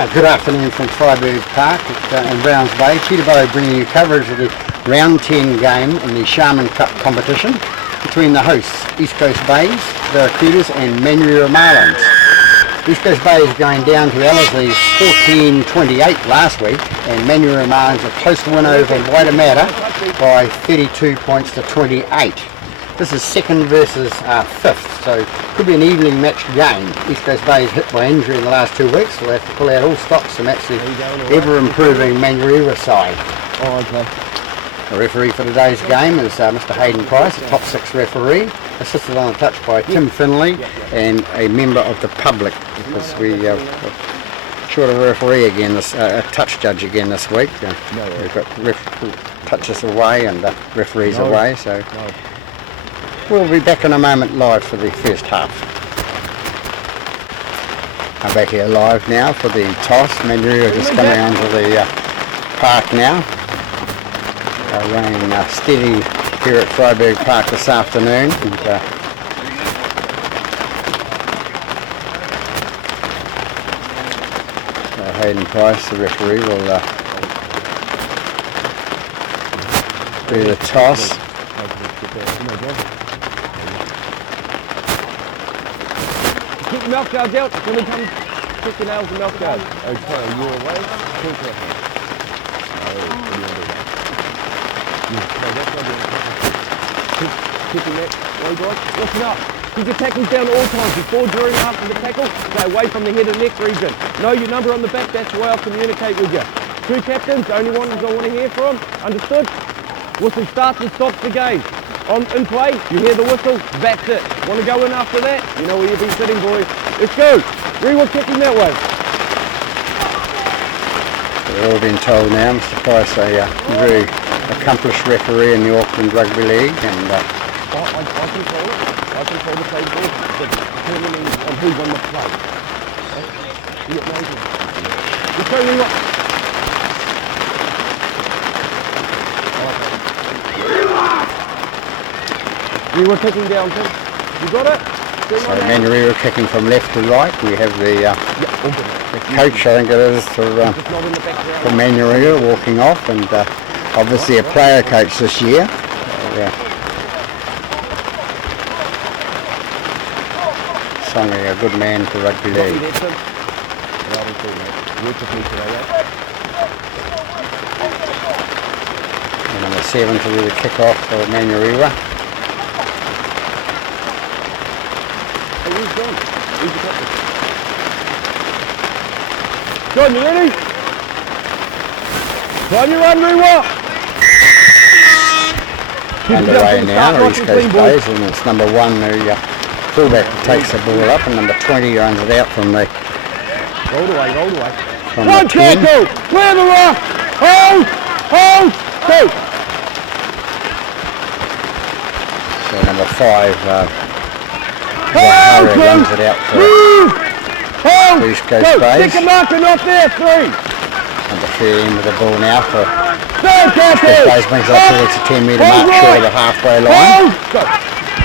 Good afternoon from Freiburg Park in Browns Bay. Peterborough bringing you coverage of the round 10 game in the Sharman Cup competition between the hosts East Coast Bays, Barracudas and Manurewa Marlins. East Coast Bay is going down to Ellerslie 14-28 last week, and Manurewa Marlins a close win over Waitemata by 32 points to 28. This is second versus fifth, so could be an evening match game. East Coast Bay is hit by injury in the last 2 weeks, so we'll have to pull out all stops and match the ever-improving Manurewa side. Oh, okay. The referee for today's game is Mr. Hayden Price, a top 6 referee, assisted on the touch by Tim Finley and a member of the public, because we short of a referee again, a touch judge again this week. We've got touches away and referees away, so we'll be back in a moment live for the first half. I'm back here live now for the toss. Manurewa just coming onto the park now. Rain steady here at Freiburg Park this afternoon. And, Hayden Price, the referee, will do the toss. Keep the milk jars out. Can we come pick the nails and milk jars? Okay, you're away. Keeping that way, guys. Listen up. Keep your tackles down at all times. Before, during, after the tackle, stay away from the head and neck region. Know your number on the back. That's the way I'll communicate with you. 2 captains, the only ones I want to hear from. Understood? Whistle starts and stops the game. In play, you hear the whistle, that's it. Want to go in after that? You know where you'll be sitting, boys. Let's go. Rewa kicking that way. We've all been told now, Mr. Price, a very accomplished referee in the Auckland Rugby League, and I control it. I control the play ball, determining on who won the play. You get amazing. You show me what. We were kicking down, Tim. You got it? So Manurewa kicking from left to right. We have the coach, I think it is, for Manurewa walking off, and obviously a player coach this year. Sonny, a good man for rugby league. And number 7 to do the kick-off for Manurewa. John, you ready? John, you run, Rewa! Underway now, East Coast Bays, and it's number 1 who fullback takes the ball up, and number 20 runs it out from the roll away. From one the 10. Tackle! Clear the rock! Hold! Go! So number 5 runs it out for East Coast Bays. Stick a marker, not there, 3. Number 3 into the ball now for East Coast Bays, brings it up towards the 10 metre mark, short of the halfway line. Go!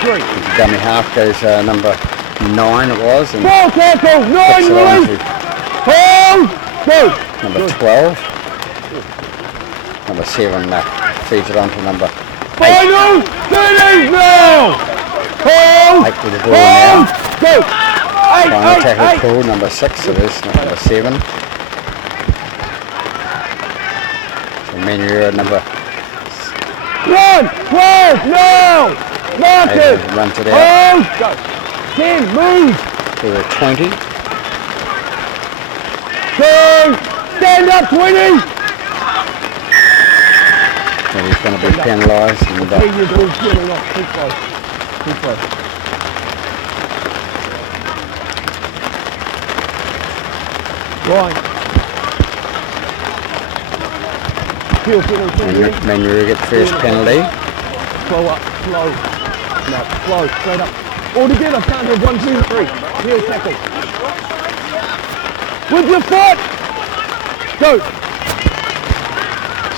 3. The dummy half goes number 9 it was, and Ball tackle! 9, release! Hold! Go! Number 12. Number 7 feeds it on to number 8. Final 30 now! Hold! 8 with the ball now. Go! 8, Final tackle pull, number 6 it is, number 7. So Manurewa number 1, 12, now! Mark it! Runs it out. Hold! Go! 10, move! To the 20. 2, stand up, 20! And he's going to be penalised. And Too close. Right. Manurewa gets first penalty. Slow up, slow. No, slow, straight up. All together, can't have 1, 2, 3. Heel tackle. With your foot! Go!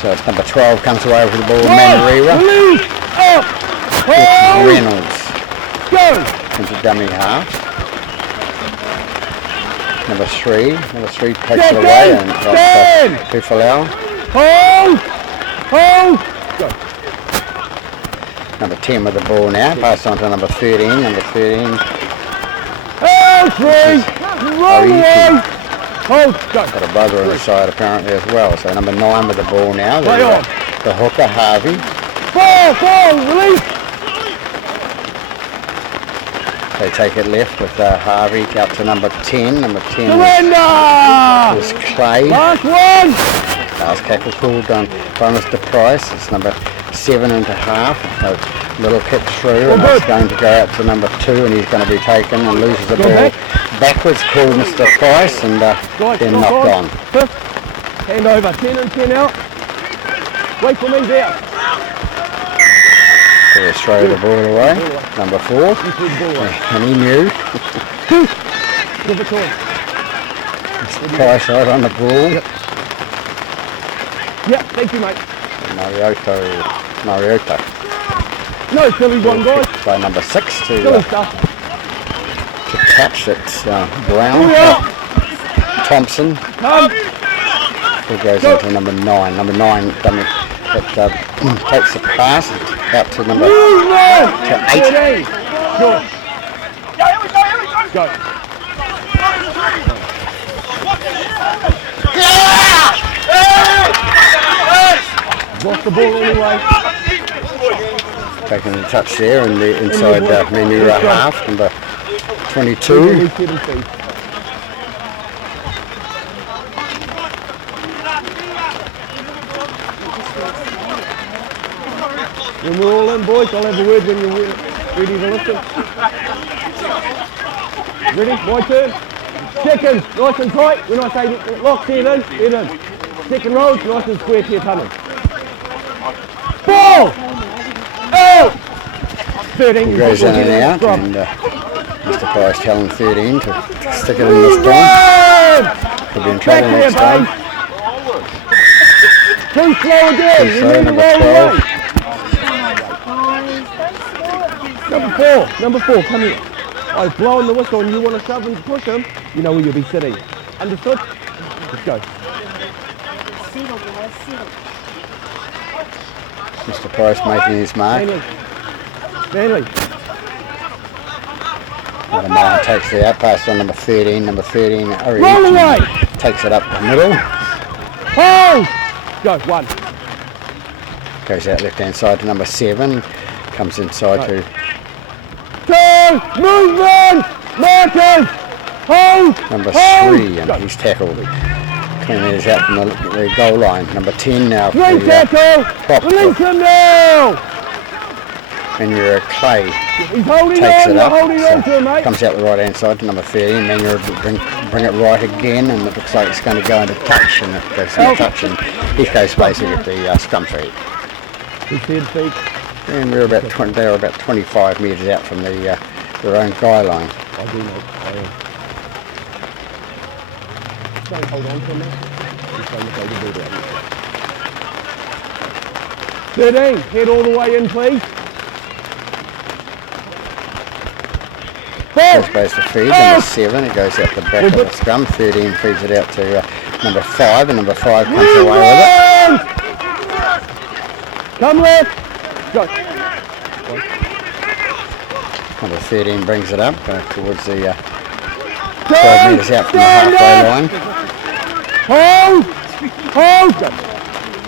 So it's number 12 comes away with the ball, Manurewa. Release! Up! Hold! Reynolds. Go! Into dummy half. Number three takes it away and Buffalo. Hold! Go. Number 10 with the ball now. Pass on to number 13. Number 13. Hold, three! Wrong way! Hold, go. Got a bugger on the side apparently as well. So number 9 with the ball now. Play on. The hooker, Harvey. Ball, release! They take it left with Harvey out to number 10. Number 10 Surrender! is Clay. Last one! Last tackle called by Mr. Price. It's number 7.5. A little kick through and it's going to go out to number 2 and he's going to be taken and loses the ball. Backwards called Mr. Price and then knocked on. Fifth. Hand over. 10 and 10 out. Wait for me there. So they throw the ball away. Number 4. And he knew. Give it to him. Mr. Price right on the ball. Yep, thank you, mate. Mariota. No, Philly one, guys. By number 6 Silly to stuff. catch. It's Brown. Thompson. Come. Who goes into number 9. Number 9 takes the pass out to number 8. Good. Go. Lost the ball anyway. Taking the touch there in the inside menu half. Number 22. When we're all in, boys, I'll have a word when you're ready to listen. Ready? My turn. Seconds, nice and tight. When I say lock, head in. Second row, nice and square to your tunnel. Ball! Out! 13. He goes in and out, and Mr. Price telling 13 to stick it in this time. Could be in trouble next time. Too slow again. You need to roll away. Number 4, come here. I was blowing the whistle and you want to shove and push him, you know where you'll be sitting. Understood? Let's go. Mr. Price making his mark. Stanley. Number 9 takes the out pass on number 13. Number 13, Roll away. takes it up the middle. Hold! Go, 1. Goes out left hand side to number 7. Comes inside to 2, movement, markers, hold, number hold. 3, and he's tackled 20 metres out from the goal line. Number 10 now. Three tackle, release him now. And you're Clay. He's holding Takes on, it you're up. holding on to him, mate. Comes out the right hand side to number 13. Manuel bring it right again, and it looks like it's going to go into touch, and it goes into touch, and he goes basically at the scrum feet. His head feet. And they were about 25 metres out from their own guy line. I do know. Don't hold on to him, mate. He's trying to take the ball down. 13, head all the way in, please. Goes supposed to feed. Number 7, it goes out the back of the scrum. 13 feeds it out to number 5, and number 5 comes away with it. Come left. Go. Number 13 brings it up towards the 12 metres out from the halfway line. Hold. Hold.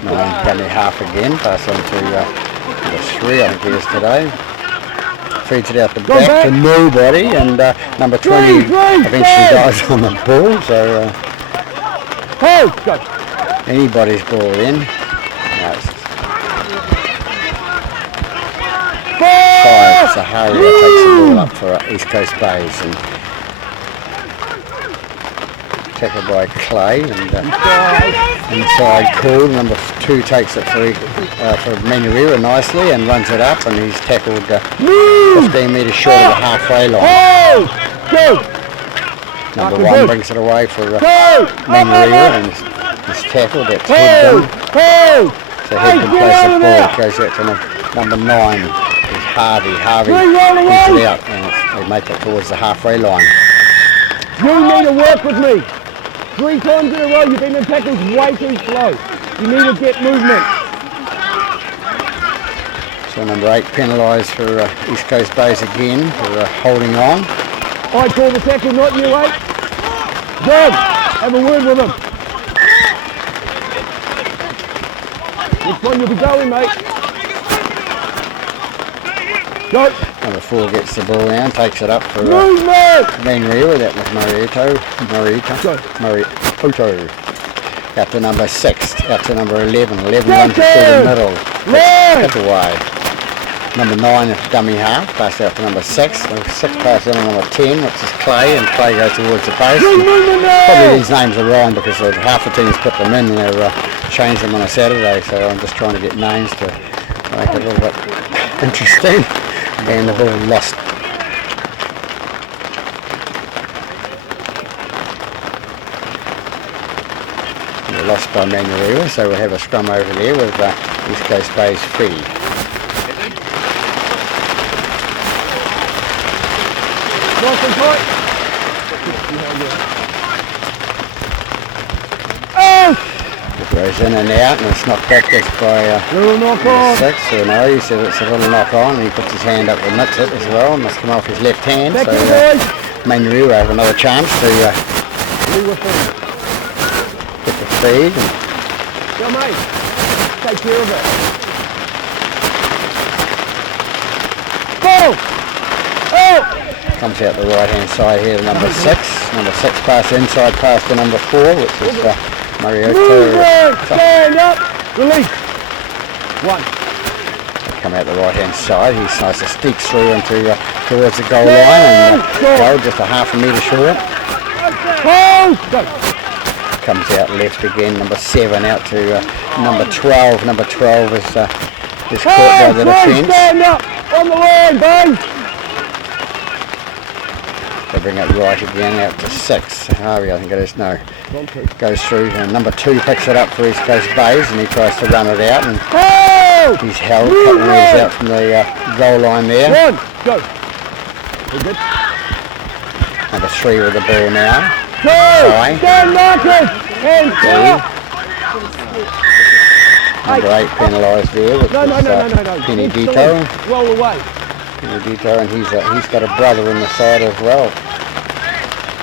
9 dummy half again. Pass on to number 3, I think he is today. Feeds it out the back to nobody, and number 20 eventually dies on the ball, so anybody's ball in. No, it's 5, Sahara takes the ball up for East Coast Bays, and tackled by Clay, and inside call. Number 2 takes it for Manuela nicely and runs it up, and he's tackled 15 metres short of the halfway line. Number 1 brings it away for Manuela, and he's tackled it. So head can place the ball. It goes out to number 9. Harvey puts it out, and they make it towards the halfway line. You need to work with me. 3 times in a row, you've been in tackles way too slow. You need to get movement. So number 8 penalised for East Coast Bays again for holding on. I call the tackle, not you, 8. Good. Have a word with him. Next one you'll be going, mate. Go. Number 4 gets the ball now, takes it up for Movement! Manrio. That was Marito. Out to number 6, out to number 11. 11 runs it through the middle. Hit away. Number 9 is dummy half, pass out to number 6. Number 6 pass in on number 10, which is Clay, and Clay goes towards the post. Probably these names are wrong because half the teams put them in and they've changed them on a Saturday, so I'm just trying to get names to make it a little bit interesting. And the ball lost. They're lost by Manuela, so we'll have a scrum over there with East Coast Bays free. Nice and tight. Oh! It goes in and out, and it's knocked back just by Little knock on. 6. So no, he said it's a little knock on, and he puts his hand up and admits it as well, and must come off his left hand. Back so Manuel will have another chance to get the feed. Go, mate. Take care of it. Ball! Oh! Comes out the right hand side here to number 6. Number 6 pass inside pass to number 4, which is Mario. Stand up! Release! 1. Come out the right hand side. He nice to sneaks through into towards the goal line and go just a half a metre short. Go! Comes out left again. Number 7 out to number 12. Number 12 is caught by the defence. Stand up on the line, boys! They bring it right again out to 6. Harvey, I think it is. No. Goes through. And number 2 picks it up for East Coast Bays and he tries to run it out. And he's held a couple of metres out from the goal line there. 1. Go. Good. Number 3 with the ball now. 2. Stand markers. Hands up. Number 8 penalised there, which No. Benedito. Roll away. Benedito, and he's got a brother in the side as well.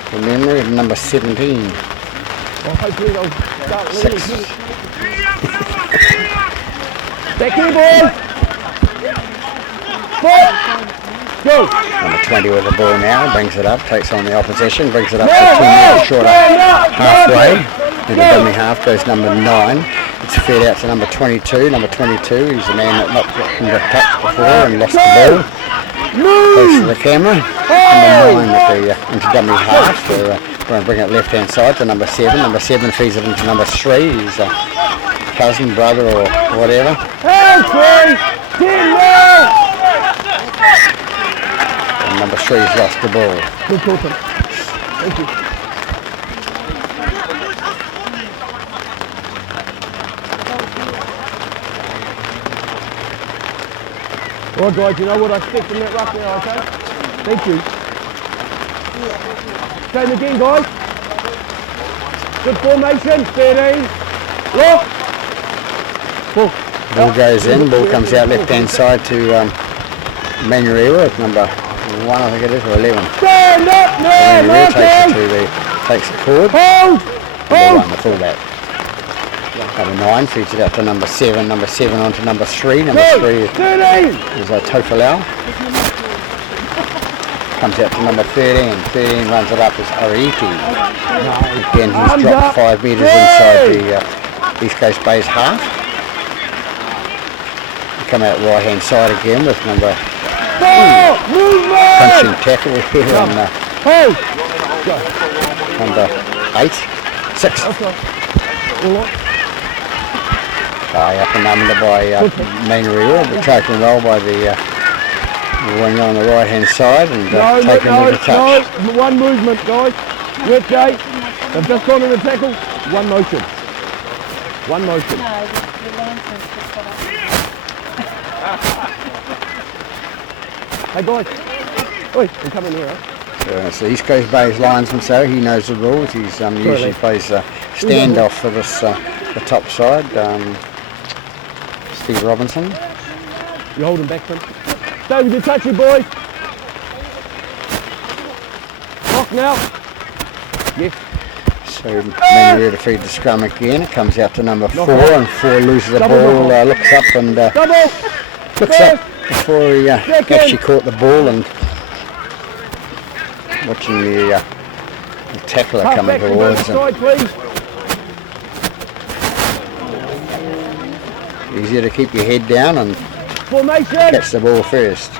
From memory, number 17. Well, hopefully they'll start 6. Back here, boys. 4. Go. Number 20 with the ball now, brings it up, takes on the opposition, brings it up to 2 metres short of halfway. And the dummy half goes number 9. It's fed out to number 22. Number 22, he's the man that knocked in the touch before and lost the ball. Close to the camera. Number 9 with the into dummy half. So we're going to bring it left hand side to number 7. Number 7 feeds it into number 3. He's a cousin, brother or whatever. And number 3's lost the ball. Good talking. Thank you. All right, guys, you know what I expect from that ruck now, okay? Thank you. Same again, guys. Good formation, 13. Look. Ball goes in, ball comes out left hand side to Manuel with number 1, I think it is, or 11. Stand up now, Manuel takes the cord. Hold! Number 1, the fullback. Number 9 feeds it out to number 7. Number 7 on to number 3. Number 3 is Tofalau. Comes out to number 13. 13 runs it up as Ariki. Again, he's dropped 5 metres inside the East Coast Bays half. Come out right hand side again with number punching tackle here on number 8. 6. High up and under by Manuel, but choke and roll by the wing on the right hand side and taken with the touch. No, one movement, guys. Work, Jay. They've just gone in the tackle. One motion. One motion. Hey guys. Oi, I'm coming here, huh? So East Coast Bay's linesman, so he knows the rules. He's usually plays standoff for this the top side. Steve Robinson. You hold him back, Tim. Stay with your touchy, boys. Lock now. Yes. So Manurewa to feed the scrum again. It comes out to number 4, and 4 loses the ball, looks up and looks up before he actually caught the ball, and watching the tackler coming towards him. Easier to keep your head down and catch the ball first.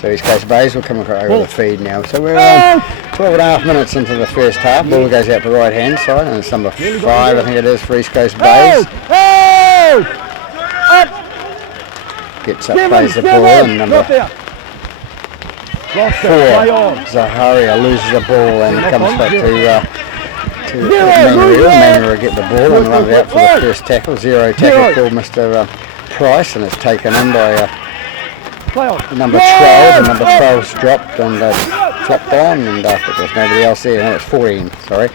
So East Coast Bays will come over the feed now. So we're 12.5 minutes into the first half. Ball goes out the right hand side, and it's number 5, I think it is, for East Coast Bays. Gets up, plays the ball, and number 4, Zaharia, loses the ball and comes back to Manurewa. Manurewa get the ball and run it out for the first tackle. 0 tackle called Mr. Price, and it's taken in by number 12, and number 12's dropped and flipped on, and there's nobody else there. No, it's 14, sorry.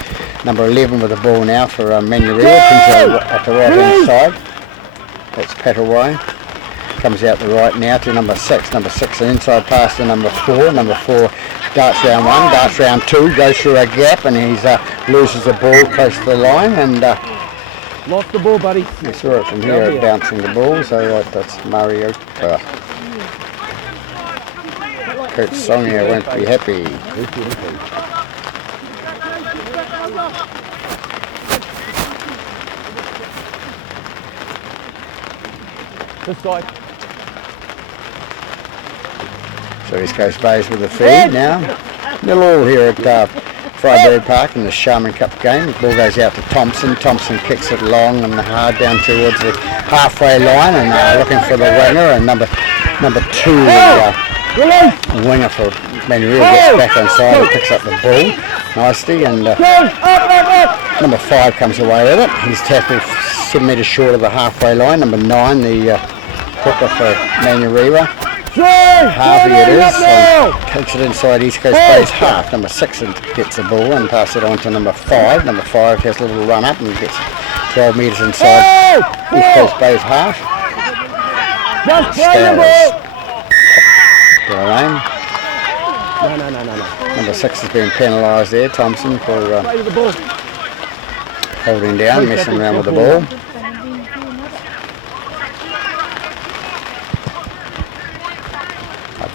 Number 11 with the ball now for Manurewa, at the right hand side. That's Patawai. Comes out the right now to number 6. Number 6 an inside pass to number 4. Number 4 darts round 1, darts round 2, goes through a gap, and he loses the ball close to the line, and lost the ball, buddy. You saw it from here, bouncing the ball, so that's Mario. Kurt Songia won't be happy. This side. So East Coast Bays with the feed now. 0-0 here at Freyberg Park in the Sharman Cup game. The ball goes out to Thompson. Thompson kicks it long and hard down towards the halfway line, and looking for the winger, and number 2, the winger for Manurewa, gets back inside and picks up the ball nicely, and number 5 comes away with it. He's tackled 7 metres short of the halfway line. Number 9, the hooker for Manurewa. Harvey it is, takes it inside East Coast Bays half. Number 6 gets the ball and passes it on to number 5. Number 5 has a little run up and gets 12 metres inside East Coast Bays half. Stowers. No. Number 6 has been penalised there, Thompson, for holding down, messing around with the ball.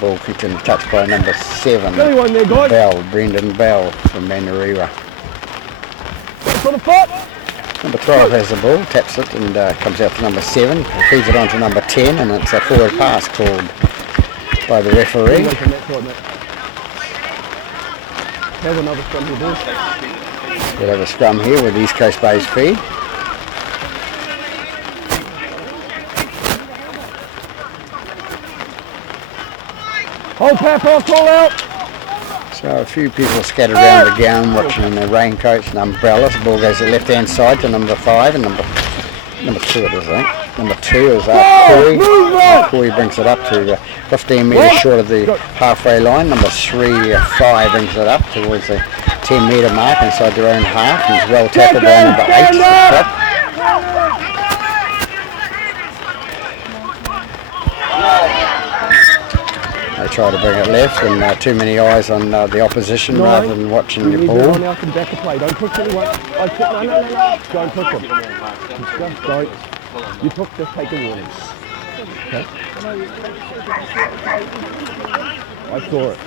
Ball kicked and touched by number 7, Brendan Bell from Manurewa. Number 12 has the ball, taps it, and comes out to number 7, feeds it on to number 10, and it's a forward pass called by the referee. We'll have a scrum here with East Coast Bays feed. Hold Papa, call out! So a few people scattered around the ground watching in their raincoats and umbrellas. The ball goes to the left hand side to number 5, and number 2 it is, I think. Number 2 is Corey. Corey brings it up to 15 metres short of the halfway line. Number 3, 5 brings it up towards the 10 metre mark inside their own half, and is well tackled by number 8. They try to bring it left, and too many eyes on the opposition rather than watching the ball. Don't push anyone. Don't push them. Just don't. You just take a warning. Okay? I saw it.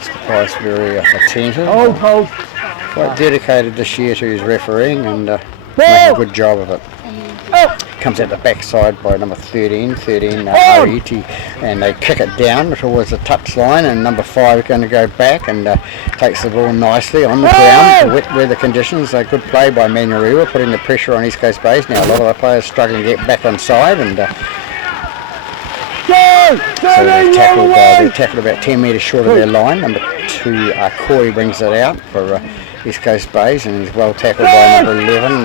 Mr. Price very attentive. Hold. Quite dedicated this year to his refereeing, and making a good job of it. Comes out the backside by number 13, Ariti, and they kick it down towards the touch line, and number 5 is going to go back and takes the ball nicely on the ground. Wet weather conditions, a good play by Manurewa, putting the pressure on East Coast Bays. Now a lot of the players struggling to get back on side, and so they're tackled about 10 metres short of their line. Number 2, Corey brings it out for East Coast Bays, and he's well tackled by number 11,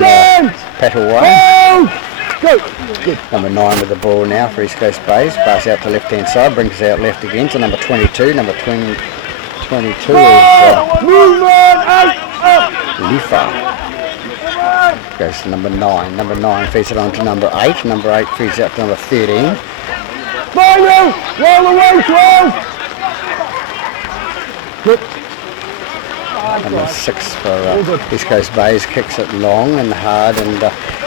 Patawai. Go. Good. Number 9 with the ball now for East Coast Bays. Pass out to left-hand side, brings us out left again to number 22. Number 22 is Movement. Up. Lifa. Goes to number 9. Number 9 feeds it on to number 8. Number 8 feeds out to number 13. Final. Roll away, 12. Good. Number 6 for East Coast Bays kicks it long and hard and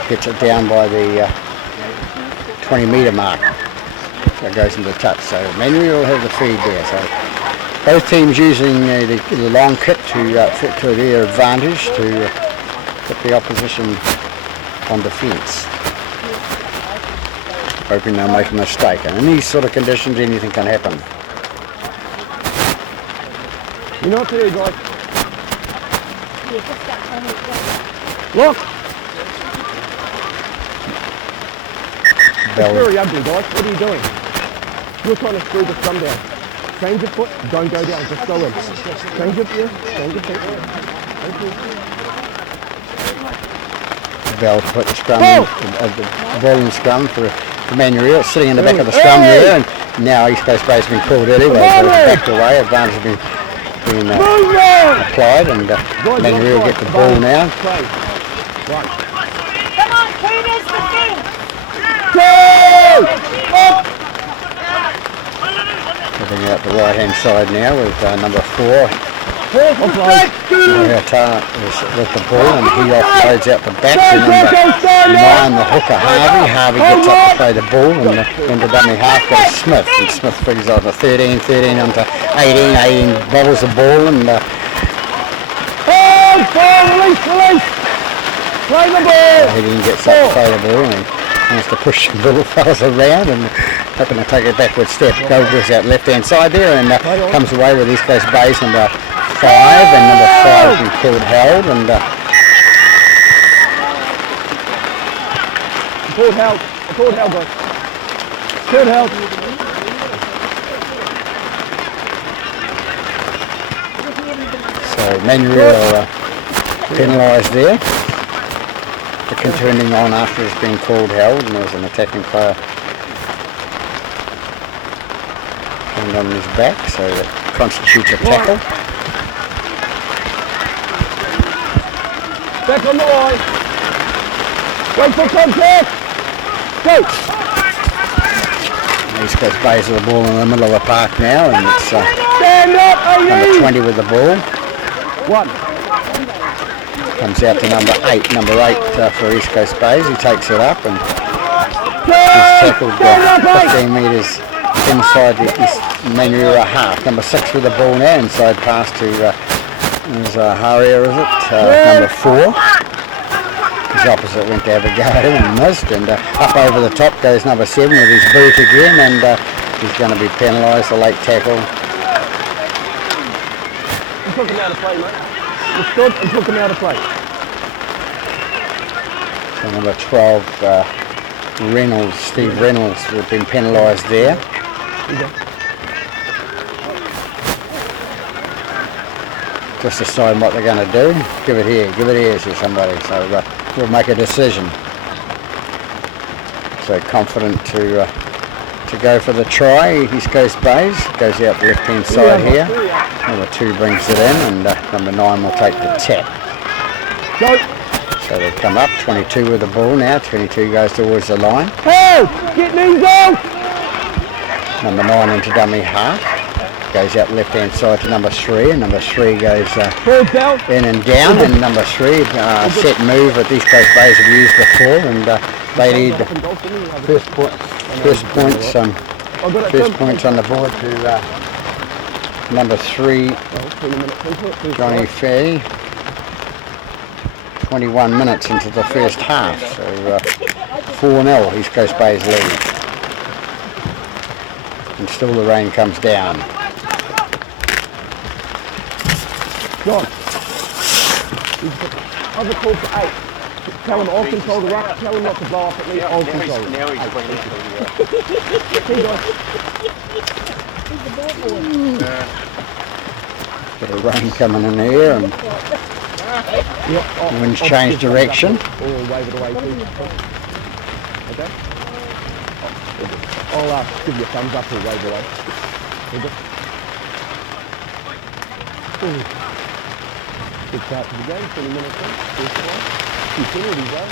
gets it down by the 20-metre mark. So it goes into touch. So Manuel will have the feed there. So both teams using the long kick to their advantage to put the opposition on defence. Hoping they'll make a mistake. And in these sort of conditions, anything can happen. You know what to do, guys. Look! It's very ugly, guys. What are you doing? You're trying to screw the scrum down. Change your foot, don't go down, just go in. Change your foot, change your foot. Thank you. Bell put the scrum in, the ball in scrum for Manuel, sitting in the back of the scrum there, and now East Coast Bay has been called anyway, so it's backed away, advantage has been applied, and Manuel get the ball now. Right. Come on, Peters, the thing! Looking out the right hand side now with number 4. Offload. Moriata is with the ball and he offloads out the back to number 9, the hooker Harvey. Harvey gets up to play the ball and into dummy half goes Smith. And Smith figures out to 13 onto 18 bobbles the ball and release! Play the ball! he then gets up to play the ball and wants to push the little fellas around and hoping to take a backward step. Goes out left hand side there and comes away with East Coast Bays number 5 and number 5 been called held and called held guys. Called held. so Manuel penalised there for continuing on after it's been called held and there's an attacking player turned on his back, so that constitutes a tackle. Back on the line. Wait for contact. Go. East Coast Bays with the ball in the middle of the park now and it's Stand up, number 20 with the ball. 1. Comes out to number 8 for East Coast Bays. He takes it up and he's tackled 15 metres inside the East Manuel half. Number 6 with the ball now, inside pass to Haria, is it? Number 4. His opposite went to have a go at him and missed, and up over the top goes number 7 with his boot again, and he's going to be penalised, a late tackle. You took him out of play, mate. You stood and took him out of play. So number 12, Steve Reynolds, has been penalised there. Just decide what they're going to do. Give it here, says somebody. So we'll make a decision. So confident to go for the try. East Coast Bays goes out the left hand side here. Number 2 brings it in, and number 9 will take the tap. Go. So they come up. 22 with the ball now. 22 goes towards the line. Hey, get knees on. Number 9 into dummy half. Goes out left hand side to number 3, and number 3 goes in and down, and number 3 set move that these Coast Bays have used before, and they need the first points on the board to number 3 Johnny Fairey. 21 minutes into the first half, so 4-0 East Coast Bays lead, and still the rain comes down. John, have a call for 8. Tell him I'll control the ruck. Tell him not to blow up at me. I'll control it. Now he's playing Bit of rain coming in here, and the wind's changed direction. Or wave it away too. Okay? I'll give you a thumbs up or wave away. Good start to the game, 20 minutes in, first one. Few penalties though.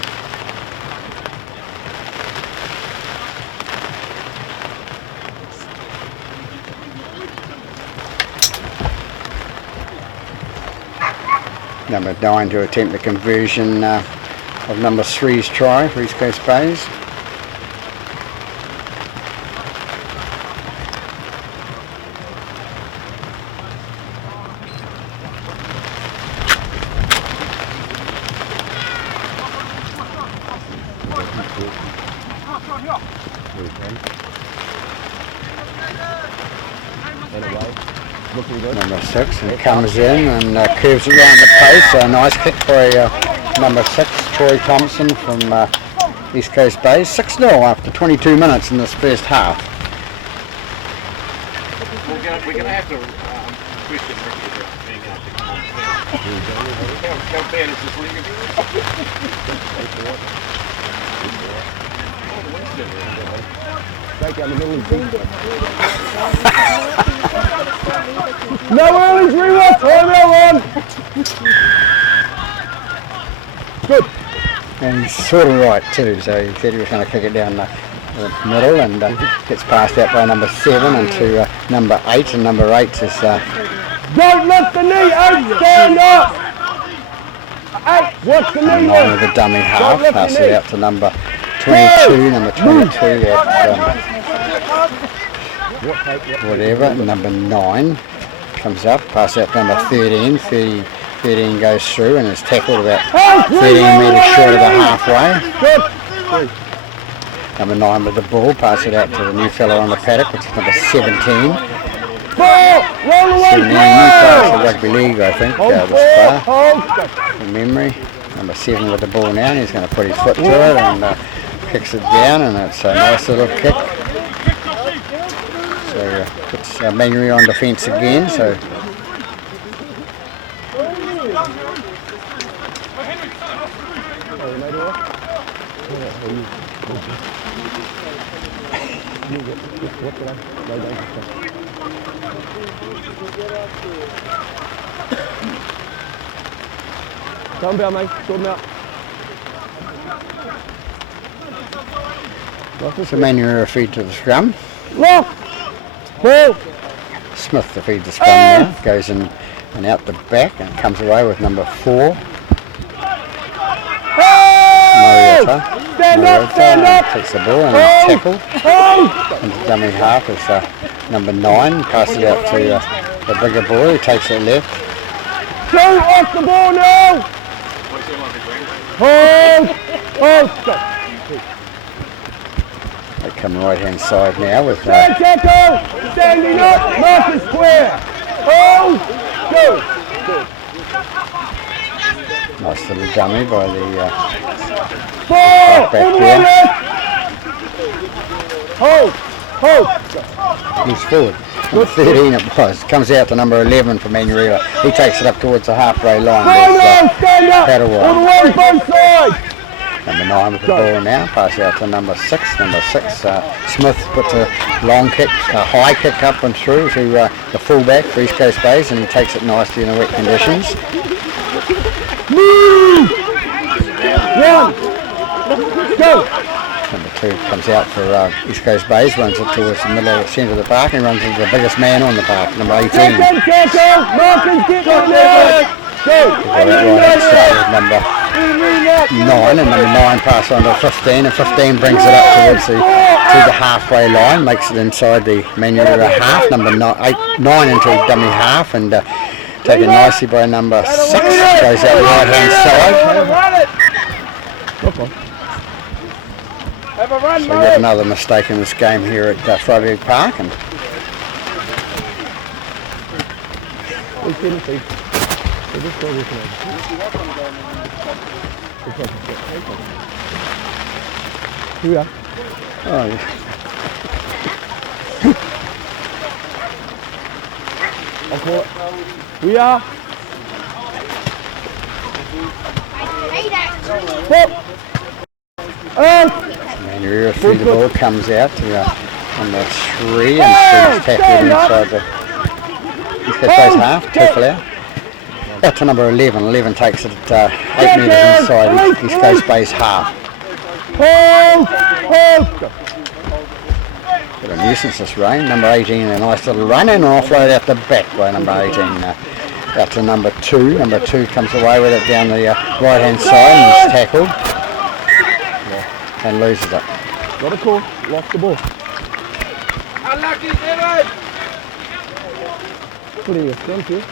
Number 9 to attempt the conversion of number 3's try for East Coast Bays. Number 6, and comes in and curves around the post. A nice kick by number 6, Troy Thompson from East Coast Bays. 6-0 after 22 minutes in this first half. We're going to have to question Ricky about being able to come on field. How bad is this league? Break out the middle of the no early rewatch, time on! Good. And he's sort of right too, so he said he was going to kick it down the middle and gets passed out by number 7 into number 8, and number 8 is... Don't lift the knee, 8, stand up! 8, watch the knee with the dummy half, pass it out to number 22, number 22 at whatever, number 9 comes up, pass out to number 13, 13 goes through and is tackled about 13 metres short of the halfway. Number 9 with the ball, pass it out to the new fella on the paddock, which is number 17. 17 Newcastle Rugby League, I think, this far, from memory. Number 7 with the ball now, and he's going to put his foot to it and kicks it down, and it's a nice little kick. So puts Manuary on defence again. So come down, mate. Sort him out. So Manuary feed to the scrum. Lock! Ball! Smith to feed the scrum now. Goes in and out the back and comes away with number 4. Marietta. Stand up! Takes the ball and tackle. And the dummy half is number 9. Passes it out to the bigger boy who takes it left. Go off the ball now! Hold! Stop! They come right hand side now with tackle! Standing up! Mark is square! Go! Nice little dummy by the ball! back there. Hold! Moves forward. Number 13 it was. Comes out to number 11 for Manuela. He takes it up towards the halfway line. Stand up! All the way, both sides! Number 9 with the ball now. Pass out to number 6. Number 6, Smith puts a long kick, a high kick up and through to the fullback for East Coast Bays, and he takes it nicely in the wet conditions. Move! 1! Go! Number 2 comes out for East Coast Bays, runs it towards the middle of the centre of the park and runs into the biggest man on the park, number 18. Tackle! Marcus, get on there! Go! Number 9, and number 9 pass on to 15, and 15 brings it up towards the halfway line, makes it inside the Manuela half. Number 9 into dummy half, and taken nicely by number 6, goes out the right hand side. So we have another mistake in this game here at Friday Park, and here we are. oh, yeah. I'll call it. We are. Manuel through the ball, comes out to number 3 and he's tackled inside the East Coast Bay's half, tackle out. Out to number 11. 11 takes it 8 metres inside East Coast Bay's half. Bit of nuisance this rain. Number 18, a nice little run and an offload out the back by number 18. Out to number 2. Number 2 comes away with it down the right hand side and is tackled and loses it. Not a call, lost the ball. Unlucky, David! Putting a front here.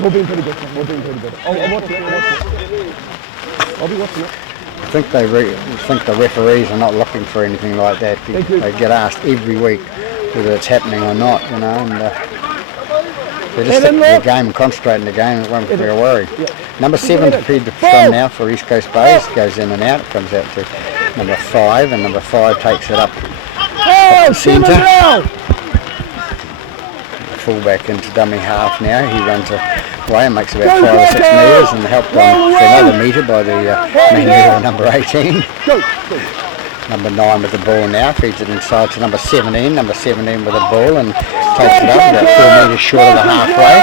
We're being pretty good. We're being pretty good. I'll watch it. I'll be watching it. I think they think the referees are not looking for anything like that. They get asked every week whether it's happening or not, you know, and they just stick to the game and concentrate on the game. It won't be a worry. Number 7 prepared to scrum now for East Coast Bays, goes in and out. It comes out to number 5, and number 5 takes it up centre. Fullback into dummy half now. He runs away and makes about 5 or 6 metres and helped on for another metre by the Manuel number 18. Number 9 with the ball now, feeds it inside to number 17. Number 17 with the ball and takes it up about 4 metres short of the halfway.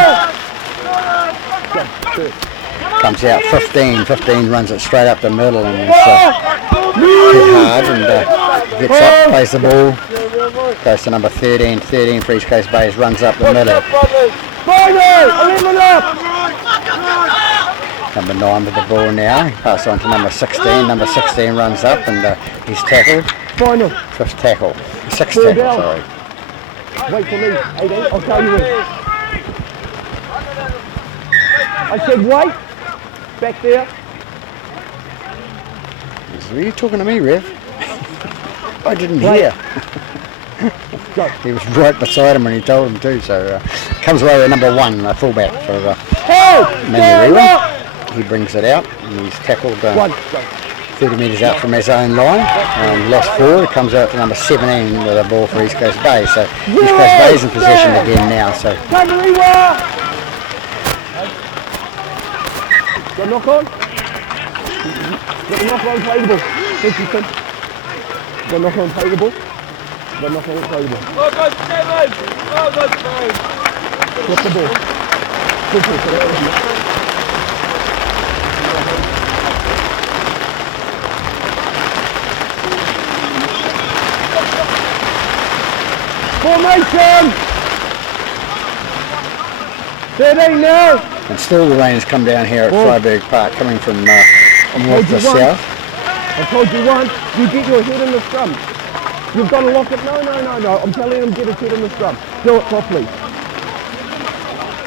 Comes out 15. 15 runs it straight up the middle and it's hit hard and gets up, plays the ball, goes to number 13. 13 for East Coast Bays, runs up the middle. Number 9 with the ball now, pass on to number 16. Number 16 runs up and he's tackled. Fifth tackle. 6th tackle, sorry. Wait for me, 18. I'll tell you when. I said wait. Back there. Are you talking to me, Rev? I didn't hear. He was right beside him when he told him to, so comes away with number 1, a fullback for Manuel. He brings it out and he's tackled 30 metres out from his own line. Lost 4, it comes out to number 17 with a ball for East Coast Bay. So East Coast Bay's in possession again now. So got a knock on? Got a knock on playable. Thank you, Tim. Got a knock on playable. Got a knock on playable. Well done, David! Well done, Dave! Flip the ball. Good push. Formation! 13 now! And still the rain has come down here at Freiburg Park, coming from north to south. I told you once, you get your head in the scrum. You've got to lock it. No. I'm telling him get his head in the scrum. Do it properly.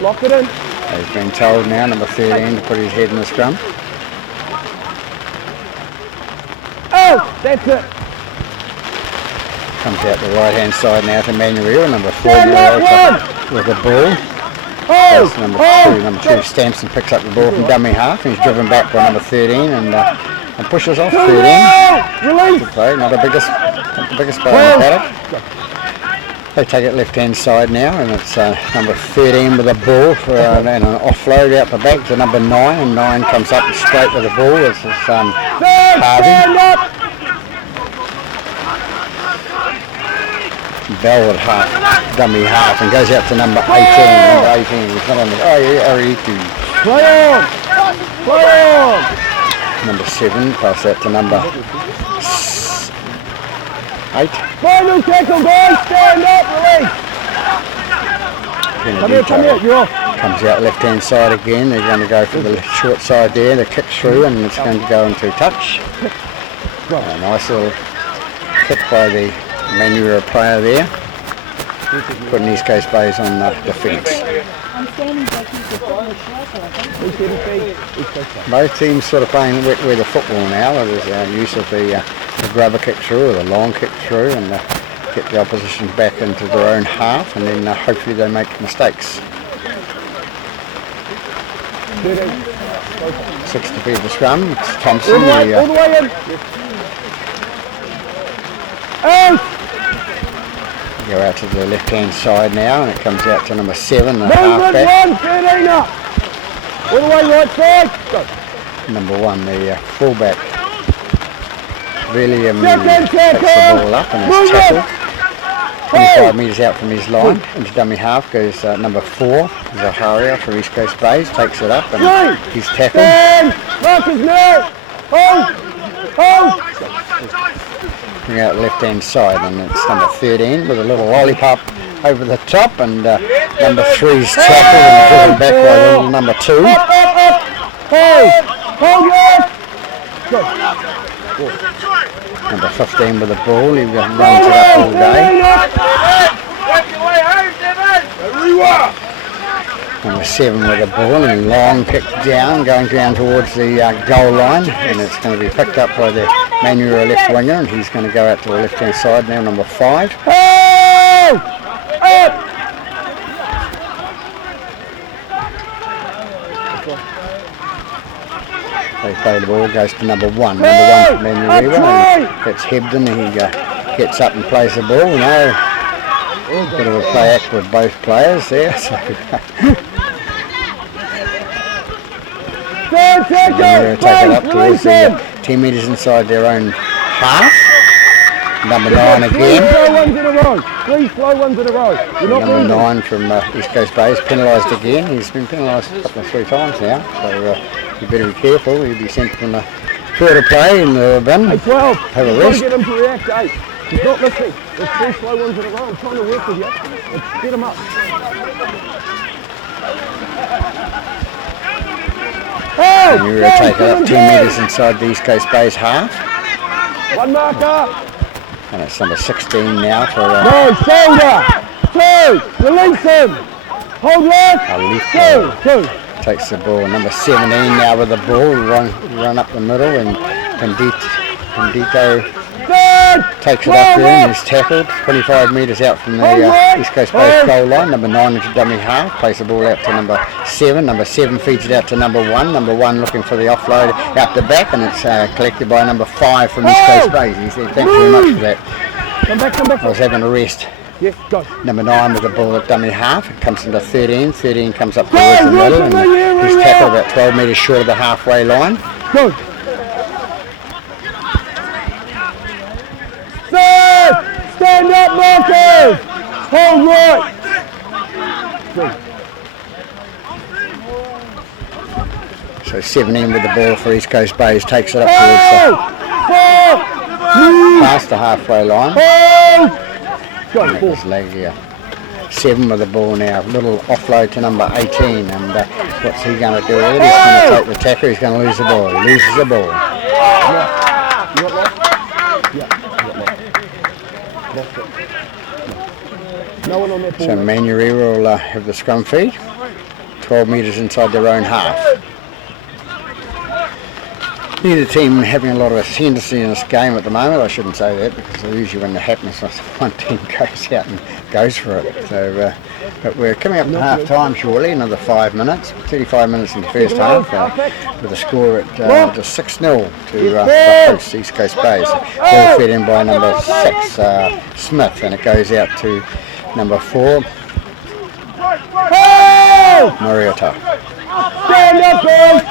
Lock it in. He's been told now, number 13, to put his head in the scrum. Oh, that's it. Comes out the right hand side now to Manuel, number 4 with the ball. Number 2 stamps and picks up the ball from dummy half and he's driven back by number 13 and pushes off 13. Good play, not the biggest player in the paddock. They take it left hand side now and it's number 13 with the ball for, and an offload out the back to number 9 and 9 comes up straight with the ball. This is Harvey. Bell at half, dummy half, and goes out to number 18. Number 18 is not on the. Play on! Number 7, pass out to number 8. Final tackle, guys! Stand up, release! Come here, you're off. Comes out left hand side again. They're going to go for the short side there. The kick through, and it's going to go into touch. A nice little kick by the Manuel player there, putting East Coast Bays on the defence. Both teams sort of playing wet weather football now. There's use of the grubber kick through or the long kick through and get the opposition back into their own half and then hopefully they make mistakes. 6 to feed the scrum. It's Thompson. All the way in. Go out to the left hand side now and it comes out to number 7, the halfback. All the way right side. Go. number 1, the fullback, really takes the ball up and is tackled. 25 metres out from his line, into dummy half goes number 4, Zaharia from East Coast Bays, takes it up and he's tackled. Bring out left hand side, and it's number 13 with a little lollipop over the top, and number 3's tackled and driven back by little number 2. Number 15 with the ball, he runs it up all day. Number 7 with the ball, and long kick down, going down towards the goal line, and it's going to be picked up by the Manuel left winger, and he's going to go out to the left hand side now, number 5. They play the ball, goes to number 1. Number 1 from Manuel, and it's Hebden. He gets up and plays the ball. Bit of a play act with both players there. So Manuel take it up towards the 10 metres inside their own half. Number 9 again. Three slow ones in a row. Number 9 from East Coast Bays, penalised again. He's been penalised a couple of 3 times now, so you better be careful. He'll be sent from further play in the bin. Hey, 12. Have a You've got rest. to get him to react, eh? He's not listening. There's 3 slow ones in a row. I'm trying to work with you. Let's get him up. And you take it up 10 metres inside the East Coast Bays half. 1 marker. And it's number 16 now for No, shoulder. 2. Release him. Hold left. Alito. 2. Takes the ball. Number 17 now with the ball, run up the middle, and Pandito takes it up there and is tackled 25 metres out from the East Coast Bays goal line. Number 9 into dummy half, plays the ball out to number 7. Number 7 feeds it out to number 1. Number 1 looking for the offload out the back, and it's collected by number 5 from East Coast Bays. He said, thanks very much for that. Come back. I was having a rest. Yes, go. Number 9 with the ball at dummy half. It comes into 13. 13 comes up towards the middle, and he's tackled about 12 metres short of the halfway line. Go. Stand up, Marcus! Hold right! So 17 with the ball for East Coast Bays, takes it up towards past the halfway line. His leg here. 7 with the ball now, little offload to number 18, and what's he going to do with it? He's going to take the tackle, he's going to lose the ball. He loses the ball. No one on that ball. So Manuel will have the scrum feed, 12 metres inside their own half. Neither team having a lot of ascendancy in this game at the moment. I shouldn't say that, because usually when that happens, one team goes out and goes for it. So, but we're coming up to half time shortly, another 5 minutes, 35 minutes in the first half, with a score at just 6-0 to the host East Coast Bays. Ball fed in by number 6, Smith, and it goes out to number 4, Mariota. Stand up, boys!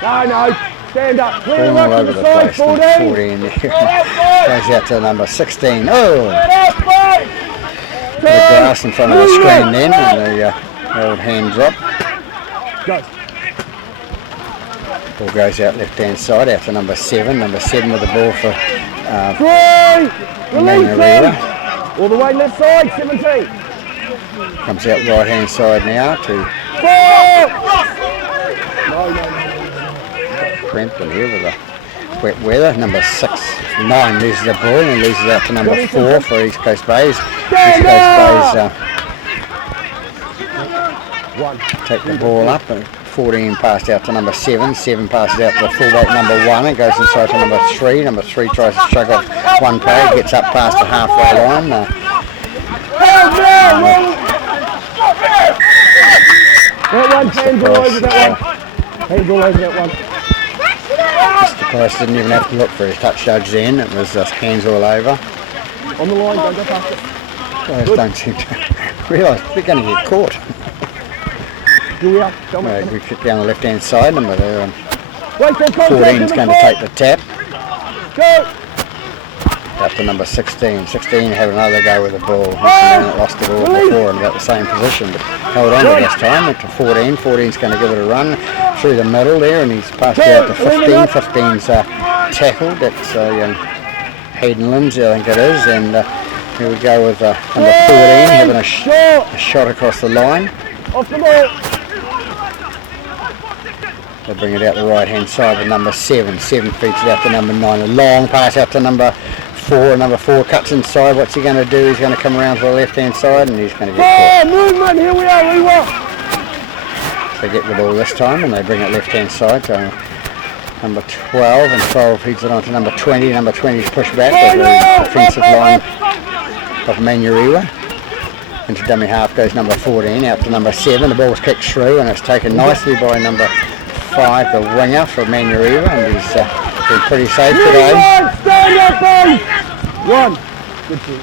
No, stand up. Clear All up to over the the side, place, 14. number 14 there. Goes out to number 16. Oh! The grass in front of the screen then, and the old hand drop. Go. Ball goes out left hand side, out to number 7. Number 7 with the ball for 3. Release Manuel. him. All the way left side, 17. Comes out right hand side now to 4. Brentford here with the wet weather. Number 9 loses the ball and loses out to number 4 for East Coast Bays. East Coast Bays take the ball up, and 14 passed out to number 7. 7 passes out to the fullback number 1 and goes inside to number 3. Number 3 tries to shrug off one player, gets up past the halfway line. That one, hands all over that one. Hands all over that one. Mr. Price didn't even have to look for his touch judge then. It was just hands all over. On the line, don't go past it. Players don't seem to realise they're going to get caught. Here we are. Come on. We kick down the left hand side, number Wait for contact 14 in is the going to ball. take the tap. Go. Up to number 16. 16 had another go with the ball. Lost the ball before in about the same position, but held on to this time. Went to 14. 14's going to give it a run through the middle there, and he's passed it out to 15. 15's tackled. That's Hayden Lindsay, I think it is, and here we go with number 14 having a shot across the line. Off the ball. They bring it out the right hand side with number 7. 7 feeds it out to number 9. A long pass out to number 4. Number 4 cuts inside. What's he going to do? He's going to come around to the left hand side, and he's going to get caught. Movement. Here we are. They get the ball this time, and they bring it left hand side to number 12, and 12 feeds it on to number 20. Number 20's pushed back with the defensive line of Manurewa. Into dummy half goes number 14 out to number 7. The ball's kicked through, and it's taken nicely by number 5, the winger for Manurewa, and he's been pretty safe today. Stand up, boys. One. Good team.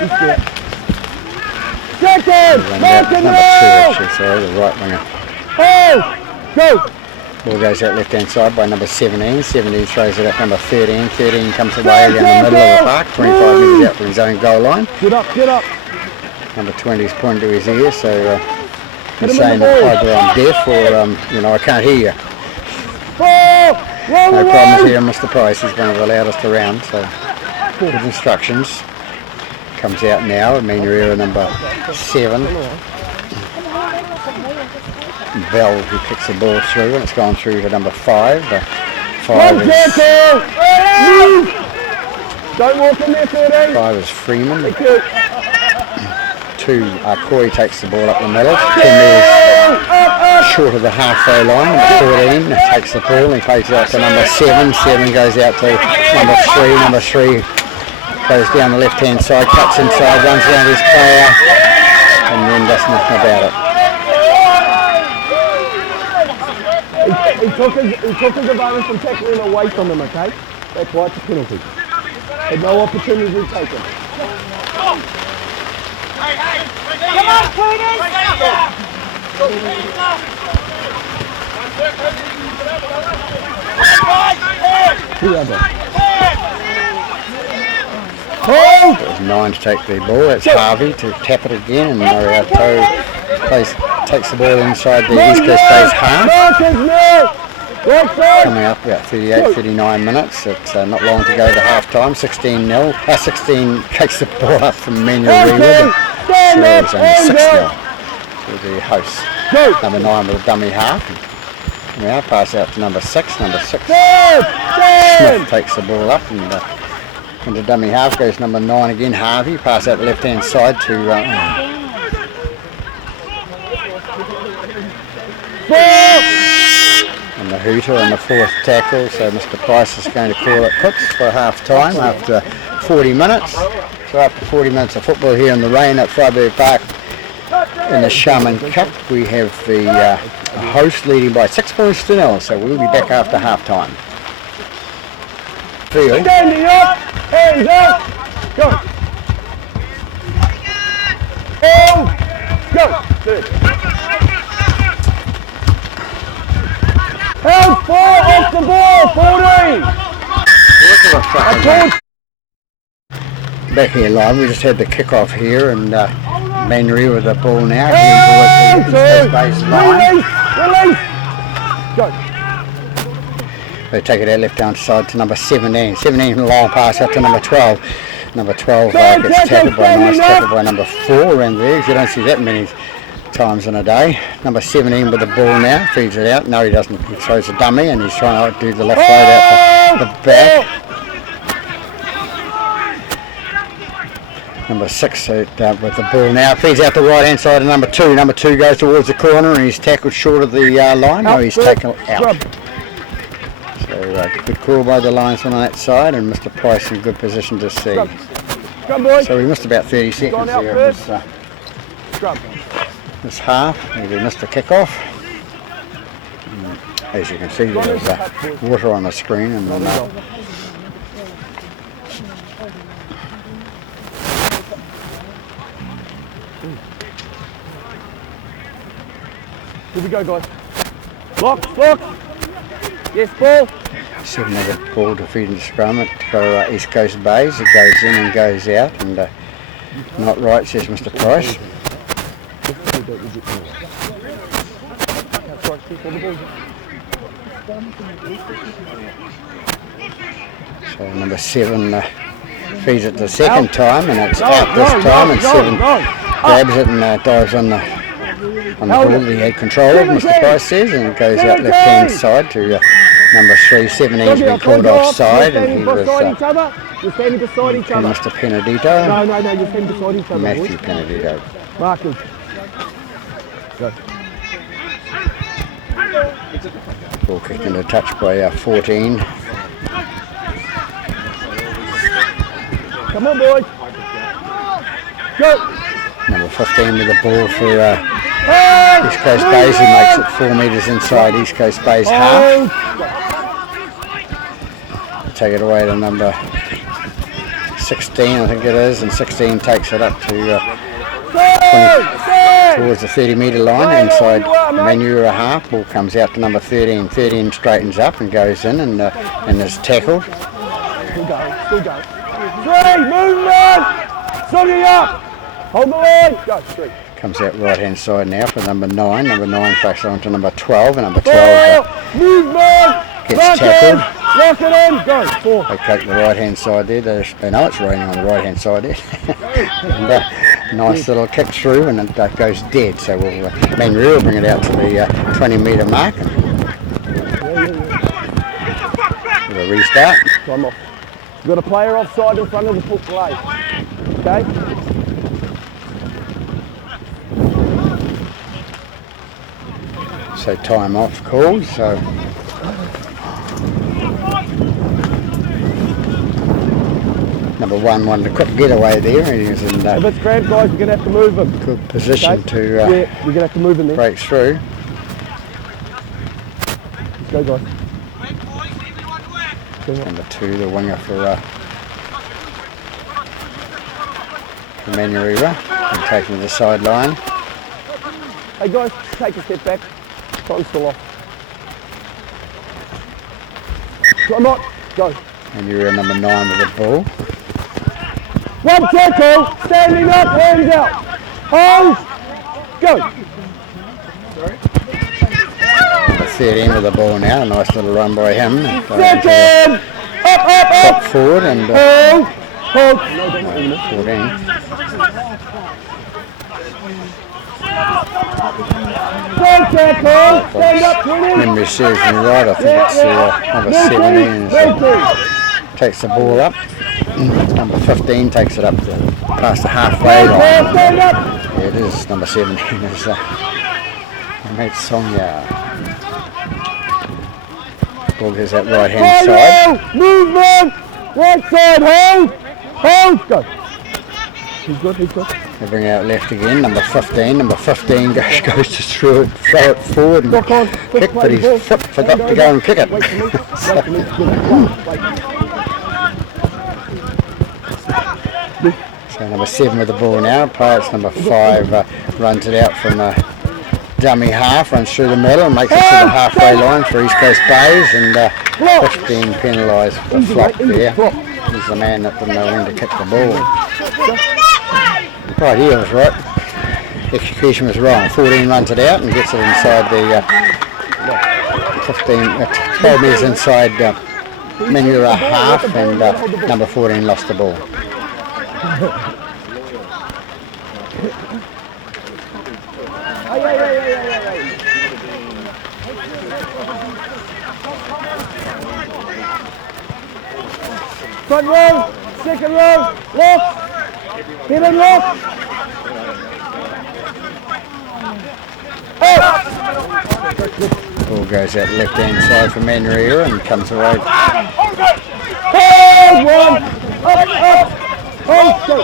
He's good. Second. Mark in the Number 2 actually, sorry, the right winger. Oh. Go. Ball goes out left hand side by number 17. 17 throws it at number 13. 13 comes away down the middle of the park, 25 metres out from his own goal line. Get up, get up. Number 20's pointing to his ear, so he's saying that either I'm deaf or I can't hear you. No problems here, Mr. Price. He's one of the loudest around, so good instructions. Comes out now, Manurewa number 7. Bell, who kicks the ball through, and it's gone through to number 5. 5 is, don't walk in there, 13. 5 is Freeman. 2, Coy takes the ball up the middle. 10 metres short of the halfway line. Number 14 takes the ball and he plays it out to number 7. 7 goes out to number 3. Number 3 goes down the left hand side, cuts inside, runs around his player, and then does nothing about it. He took his advantage from tackling away from him, okay? That's why it's a penalty. Had no opportunity to take him. Come on, Cooters! It was 9 to take the ball. That's Harvey to tap it again, and Mariato takes the ball inside the East Coast Bay's half. Coming up about 38, 39 minutes. It's not long to go to half time. 16-0. 16 takes the ball up from Manurewa. So it's only 6-0 to the hosts. Number 9 with a dummy half. Now pass out to number 6. Number 6 Smith takes the ball up, and into dummy half goes number 9 again, Harvey. Pass out the left hand side to and the hooter on the 4th tackle. So Mr. Price is going to call it quits for half time after 40 minutes. So after 40 minutes of football here in the rain at Freyberg Park in the Shaman Cup, we have the host leading by 6 points to 0. So we'll be back after half time. Field. Standing up, hands up, go. Go. Good. Held 4 off the ball, 14. Back here live, we just had the kick-off here, and Manurewa with the ball now. Release. Go. They take it out left hand side to number 17. 17 long pass out to number 12. Number 12 gets tackled by a nice tackle by number 4 around the edge. You don't see that many times in a day. Number 17 with the ball now, feeds it out. No, he doesn't. He throws a dummy, and he's trying to do the left side out the back. Number 6 with the ball now, feeds out the right hand side of number 2. Number 2 goes towards the corner, and he's tackled short of the line. No, he's tackled out. So good call by the linesman on that side, and Mr. Price in good position to see. So we missed about 30 seconds there of this half. We missed the kick-off. As you can see, there's water on the screen, and then Here we go, guys. Lock, lock. Yes, ball. 7 of the ball defeating scrum for East Coast Bays. It goes in and goes out, and not right, says Mr. Price. So number 7 feeds it the second time, and it's out this time, and 7 grabs it and dives on the ball that he had control of, Mr. Price says, and it goes out left hand side to number 3. 17's been called offside, and he was You're standing beside each other. Mr. Penedito. No, you're standing beside each other. Matthew Penedito. Marcus. Go. Ball kicked into touch by 14. Come on, boys. Go. Number 15 with the ball for East Coast Bays, who makes it 4 metres inside East Coast Bays half. Take it away to number 16, I think it is, and 16 takes it up to 20, towards the 30-metre line inside Manura half. Ball comes out to number 13. 13 straightens up and goes in and is tackled. Still go. 3, movement! Summing up! Hold the line! Go, 3. Comes out right-hand side now for number 9. Number 9 crashes on to number 12, and number 12 movement! gets tackled. Lock it in! Go, 4. They take the right-hand side there. They know it's raining on the right-hand side there. And nice little kick through, and it goes dead. So Manru will bring it out to the 20-metre mark. With a restart. Time off. You've got a player offside in front of the hook play. Okay? So time off called. So number 1 wanted a quick getaway there, and he was in if it's cramped, guys, you're going to have to move him. good position to yeah, you're going to have to move him there. break through. Let's go, guys. Number 2, the winger for Manurira, and taking to the sideline. Hey, guys, take a step back. Time's still off. Come on, go. Manurira number 9 with the ball. 1 tackle, standing up, hands out. Hold, go. Number 13 with the ball now, a nice little run by him. Second, up. Forward and Hold. 14. One tackle, stand up, 20. Memory serves me right, I think it's number 17 takes the ball up. Number 15 takes it up to past the halfway line. Stand up. Yeah, it is number 17 is Ahmed Songya. Ball goes out right hand side. Movement, right side, hold, go. He's good. They bring it out left again, number 15. Number 15 goes to throw it forward and kick, but his foot forgot to go and kick it. So number 7 with the ball now. Pirates number 5 runs it out from the dummy half, runs through the middle and makes it to the halfway line for East Coast Bays, and 15 penalised for the flop there. He's the man that didn't know when to kick the ball. Right, here was right. Execution was wrong. 14 runs it out and gets it inside the 12 metres inside Manura half, and number 14 lost the ball. Front row, second row, left. Hit and lock. Ball goes out left hand side for Manura and comes away. Hold one. Up. Hold, go.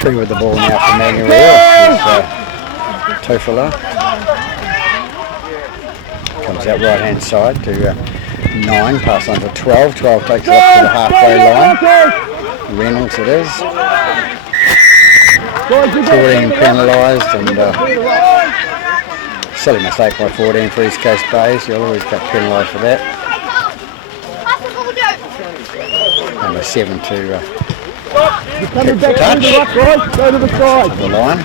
3 with the ball now for Manura. Tofala. Comes out right hand side to 9, pass on to 12. 12 takes it up to the halfway line. Reynolds it is. 14 penalised, and silly mistake by 14 for East Coast Bays. You'll always get penalised for that. Number 7 to Coming back through the ruck, guys. Go to the side. the line.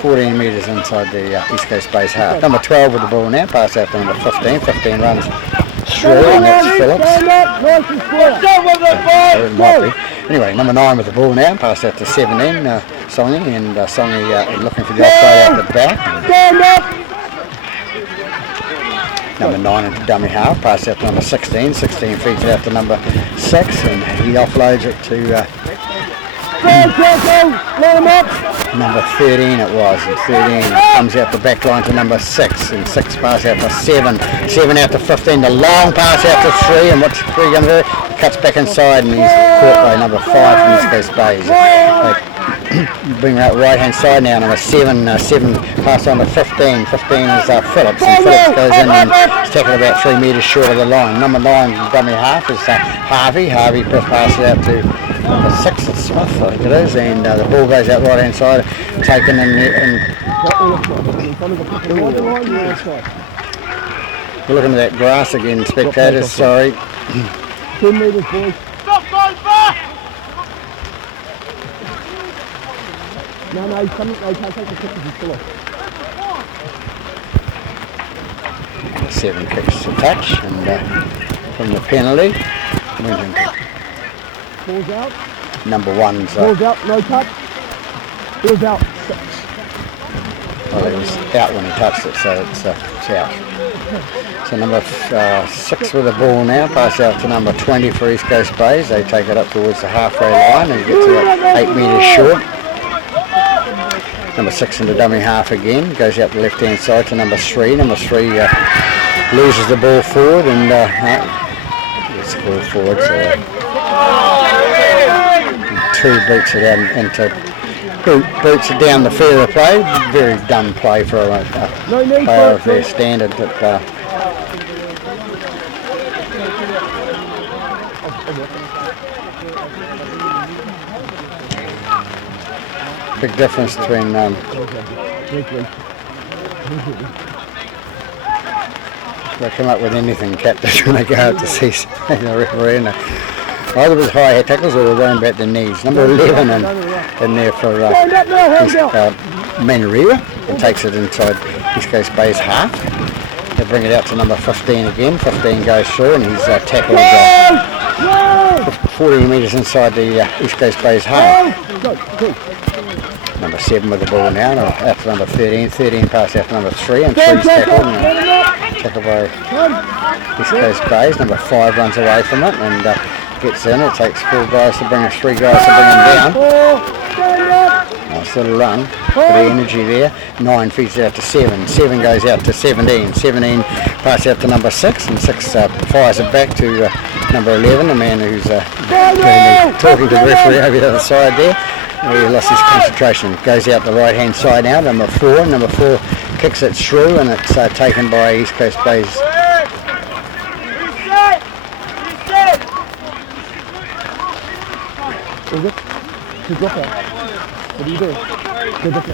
14 metres inside the East Coast Bays half. Number 12 with the ball now. Pass out to number 15. 15 runs through, and that's Phillips. Stand up, nice and square. It might be. Anyway, number 9 with the ball now. Pass out to 17. Songy, and Songy looking for the offside out the back. Stand up. Number 9 into dummy half. Pass out to number 16. 16 feeds it out to number 6, and he offloads it to Go, let him up. number 13 it was, and 13 comes out the back line to number 6, and 6 pass out to 7, 7 out to 15, the long pass out to 3, and what's 3 going to do? Cuts back inside, and he's caught by number 5 from East Coast Bays. They bring out right hand side now, number 7, 7 pass on to 15, 15 is Phillips, and Phillips goes in and is tackled about 3 metres short of the line. Number 9 dummy half is Harvey passes it out to number 6 is Smith, I think it is, and the ball goes out right hand side, taken in there, we're looking at that grass again, spectators, sorry. 10 metres, boys. Stop going back! No, he's coming. No, he can't take the pictures, he's still off. 7 kicks to touch, and from the penalty, Ball's out. number 1's Ball's out, no touch. Ball's out. 6. well, it was out when he touched it, so it's out. So number 6 with the ball now, pass out to number 20 for East Coast Bays. They take it up towards the halfway line and get to 8 metres short. Number 6 in the dummy half again, goes out the left hand side to number 3. Number 3 loses the ball forward, and gets the ball forward, so 2 boots it out into boots it down the field of play. Very dumb play for a player of their standard. But big difference between they come up with anything captains when they go out to see the referee. And either it was high head tackles or they're going about their knees. Number 11 in there for Manurewa, and takes it inside East Coast Bays half. They bring it out to number 15 again. 15 goes through, and he's tackled 40 metres inside the East Coast Bays half. Number 7 with the ball now, out to number 13. 13 pass out to number 3, and 3's tackled. Tackled by East Coast Bays. Number 5 runs away from it and gets in. It takes 4 guys to bring 3 guys to bring him down. Nice little run, bit of energy there. 9 feeds out to 7. 7 goes out to 17. 17 pass out to number 6, and 6 fires it back to number 11, the man who's talking to the referee over the other side there. He lost his concentration. Goes out the right hand side now, number 4. Number 4 kicks it through, and it's taken by East Coast Bays. Good drop out. What are you doing? Good drop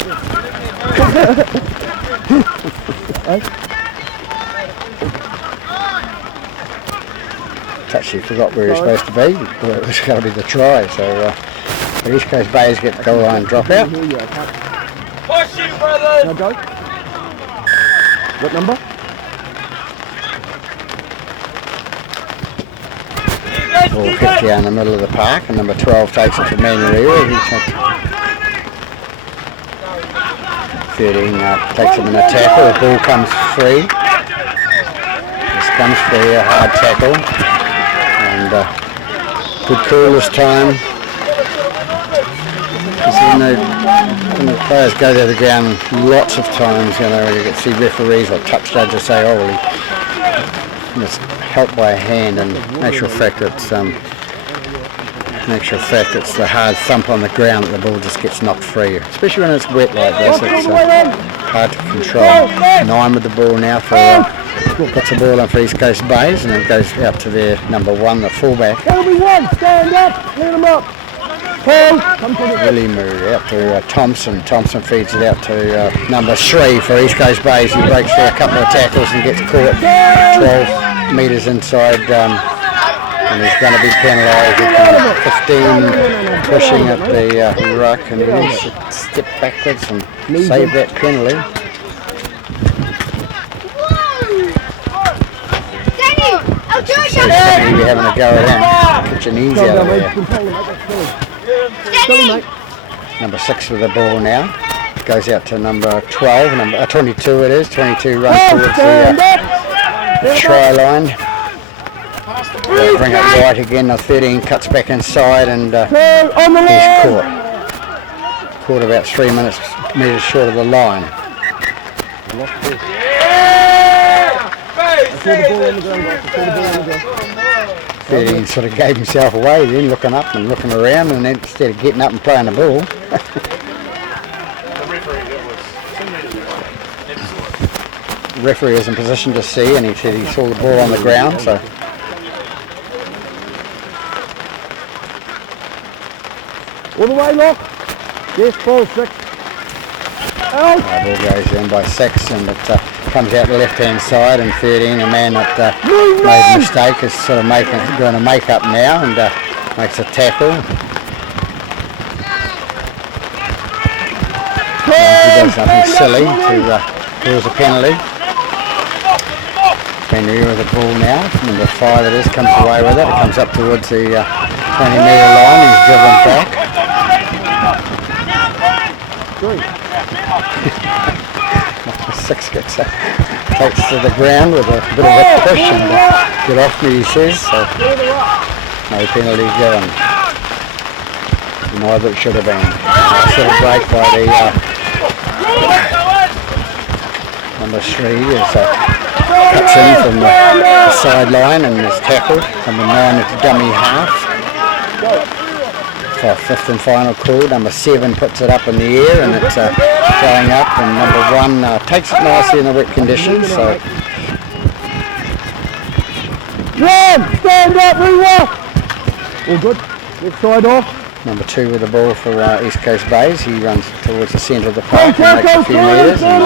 out. Touch, he forgot where he was supposed to be. Well, it was going to be the try, so the East Coast Bays get the goal line drop out. Push him, brothers! Now go. What number? Ball kicked down the middle of the park, and number 12 takes it to Manurewa. 13 takes him in a tackle. The ball comes free. This comes free, a hard tackle, and good call this time. When the players go to the ground lots of times, you can see referees or touch judges say, "Oh, it's helped by a hand," and in actual fact it's the hard thump on the ground that the ball just gets knocked free. Especially when it's wet like this, it's hard to control. 9 with the ball now for puts the ball in for East Coast Bays, and it goes out to their number 1, the fullback. That'll be 1. Stand up. Clean them up. Willie Moo out to Thompson. Thompson feeds it out to number 3 for East Coast Bays. He breaks there a couple of tackles and gets caught 12 metres inside, and he's going to be penalised. 15 pushing at the ruck, and he needs to step backwards and save that penalty. Maybe having a go at him. Get your knees out of there. Number 6 with the ball now. Goes out to number 12, number 22 it is. 22 runs towards the try line. They'll bring it right again. The 13 cuts back inside and he's caught. Caught about 3 metres short of the line. 13 sort of gave himself away then, looking up and looking around, and then instead of getting up and playing the ball. The referee was in position to see, and he said he saw the ball on the ground, so. All the way, look. Yes, ball 6. Out. The ball goes in by 6, and it comes out the left-hand side, and 13, a man that made a mistake, is sort of going to make up now, and makes a tackle. He does nothing silly to cause a penalty. Henry with the ball now, number 5 it is, comes away with it. It comes up towards the 20-metre line, he's driven back. Six gets takes to the ground with a bit of a push and get off me, he says, so no penalty given. Neither it should have been. Sort of break by the number 3 is cuts in from the sideline and is tackled. Number 9 is dummy half. For 5th and final call, number 7 puts it up in the air and it's going up, and number 1 takes it nicely in the wet conditions. So stand up, rework. All good. Left side off. Number 2 with the ball for East Coast Bays. He runs towards the centre of the park and makes a few metres and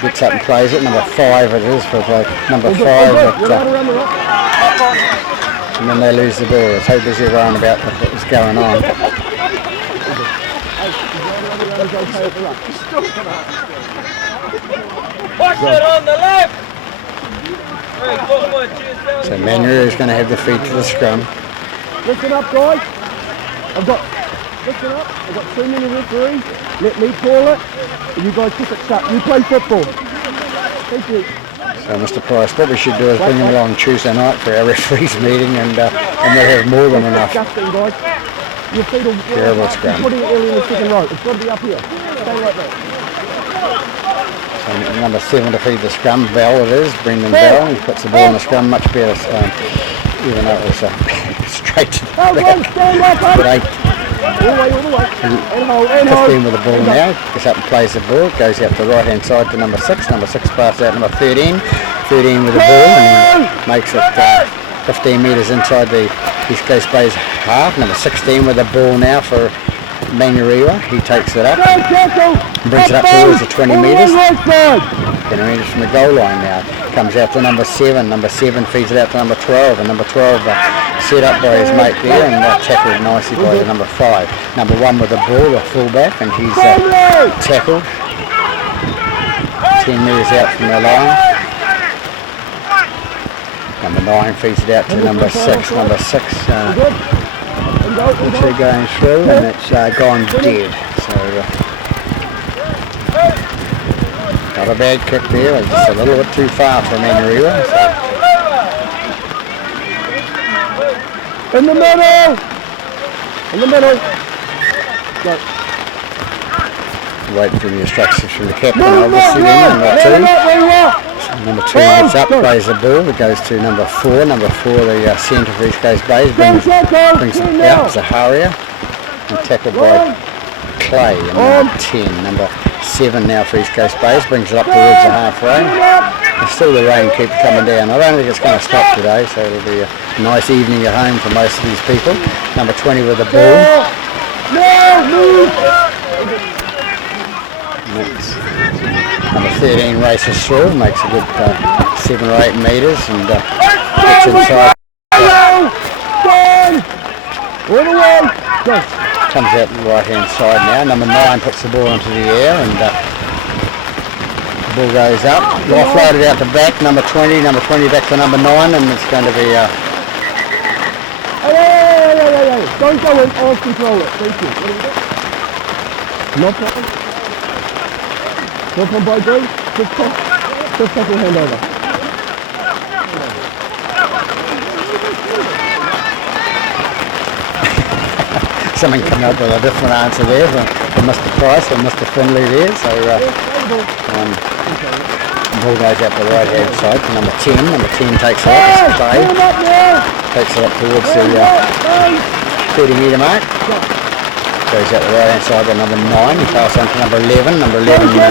gets up and plays it. Number 5 it is for number 5. And then they lose the ball. It's so busy around about what was going on. Push it on the left. So Manu is going to have the feed to the scrum. Listen up, guys. Listen up. I've got too many referees. Let me call it. And you guys keep it shut. You play football. Thank you. So Mr. Price, what we should do is bring him along Tuesday night for our referees meeting, and we'll have more than enough. Disgusting, guys. Your feet will terrible scrum. Putting it early in the second row. It's got to be up here. Stay like that. So number 7 to feed the scrum, Bell it is, Brendan Bell. He puts the ball in the scrum much better, even though it was straight to the back. But 8. All the way. And hold. 15 with the ball now, gets up and plays the ball, goes out the right hand side to number 6, number 6 passes out number 13, 13 with the ball, and he makes it 15 metres inside the East Coast Bays half. Number 16 with the ball now for Manurewa, he takes it up and brings it up towards the 20 metres, 20 metres from the goal line now. Comes out to number 7, number 7 feeds it out to number 12, and number 12 set up by his mate there and tackled nicely by the number 5. Number 1 with the ball, the fullback, and he's tackled 10 metres out from the line. Number 9 feeds it out to number 6. Number 6 also going through, and it's gone dead. So not a bad kick there, it's just a little bit too far for Manurewa. In the middle! Go. Waiting for the instructions from the captain, obviously. Number 2 gets up, plays the ball, it goes to number 4. Number 4, the centre for East Coast Bays, brings it out, Zaharia, and tackled by Clay. And number 10, number 7 now for East Coast Bays, brings it up towards the halfway. Still the rain keeps coming down. I don't think it's going to stop today, so it'll be a nice evening at home for most of these people. Number 20 with the ball. Number 13 races through, makes a good 7 or 8 metres and gets inside. Comes out the right hand side now. Number 9 puts the ball into the air and the ball goes up. Offloaded out the back. Number 20 back to number 9, and it's going to be don't go in, I'll control it. Thank you. What have we got? No problem. No problem, by Green. Just tackle hand over. something coming up with a different answer there from Mr. Price or Mr. Finley there. So ball goes out the right hand side to number 10. Number 10 takes it up. It's play. Takes it up towards the 30 metre mark. Goes out the right hand side to number 9. He passes on to number 11. Number 11, you're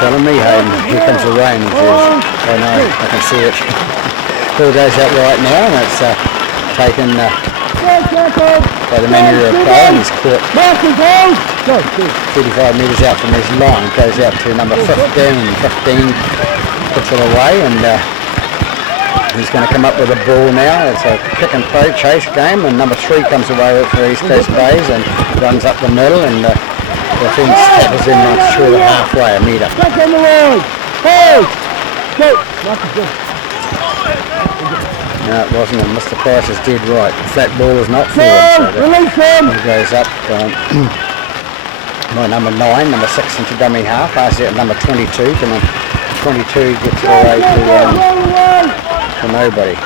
telling me, Hayden, here comes the rain. Oh no, I can see it. Ball goes out right now and it's taken by the man who player and he's caught 35 metres out from his line. Goes out to number 15. 15 puts it away and he's going to come up with a ball now. It's a kick and throw chase game and number 3 comes away with for East Coast Bays and runs up the middle and the defence tackles him through the halfway, a metre. Back on the line! Hold! Go! No, it wasn't, and Mr. Price is dead right. The flat ball is not forward, so it goes up by number 9, number 6 into dummy half, passes out number 22, and then 22 gets it away to nobody.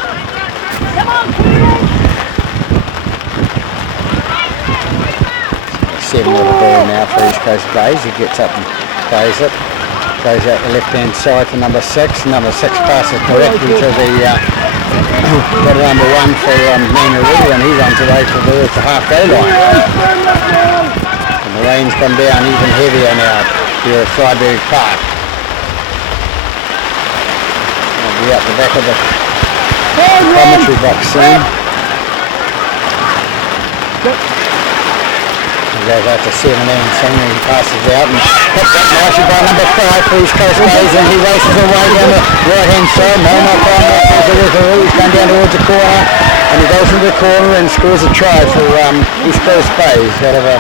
7 with the ball now for East Coast Bays. He gets up and plays it. Goes out the left hand side to number 6. Number 6 passes correctly to the got number 1 for Manaroo, and he runs away towards the half-go line. And the rain's come down even heavier now here at Freiburg Park. We'll be out the back of the commentary box soon. Goes out to 17, Sonny passes out and picked up nicely by number 5 for East Coast Bays and he races away down the right hand side. No, not by the referee. He's going down towards the corner and he goes into the corner and scores a try for East Coast Bays out of a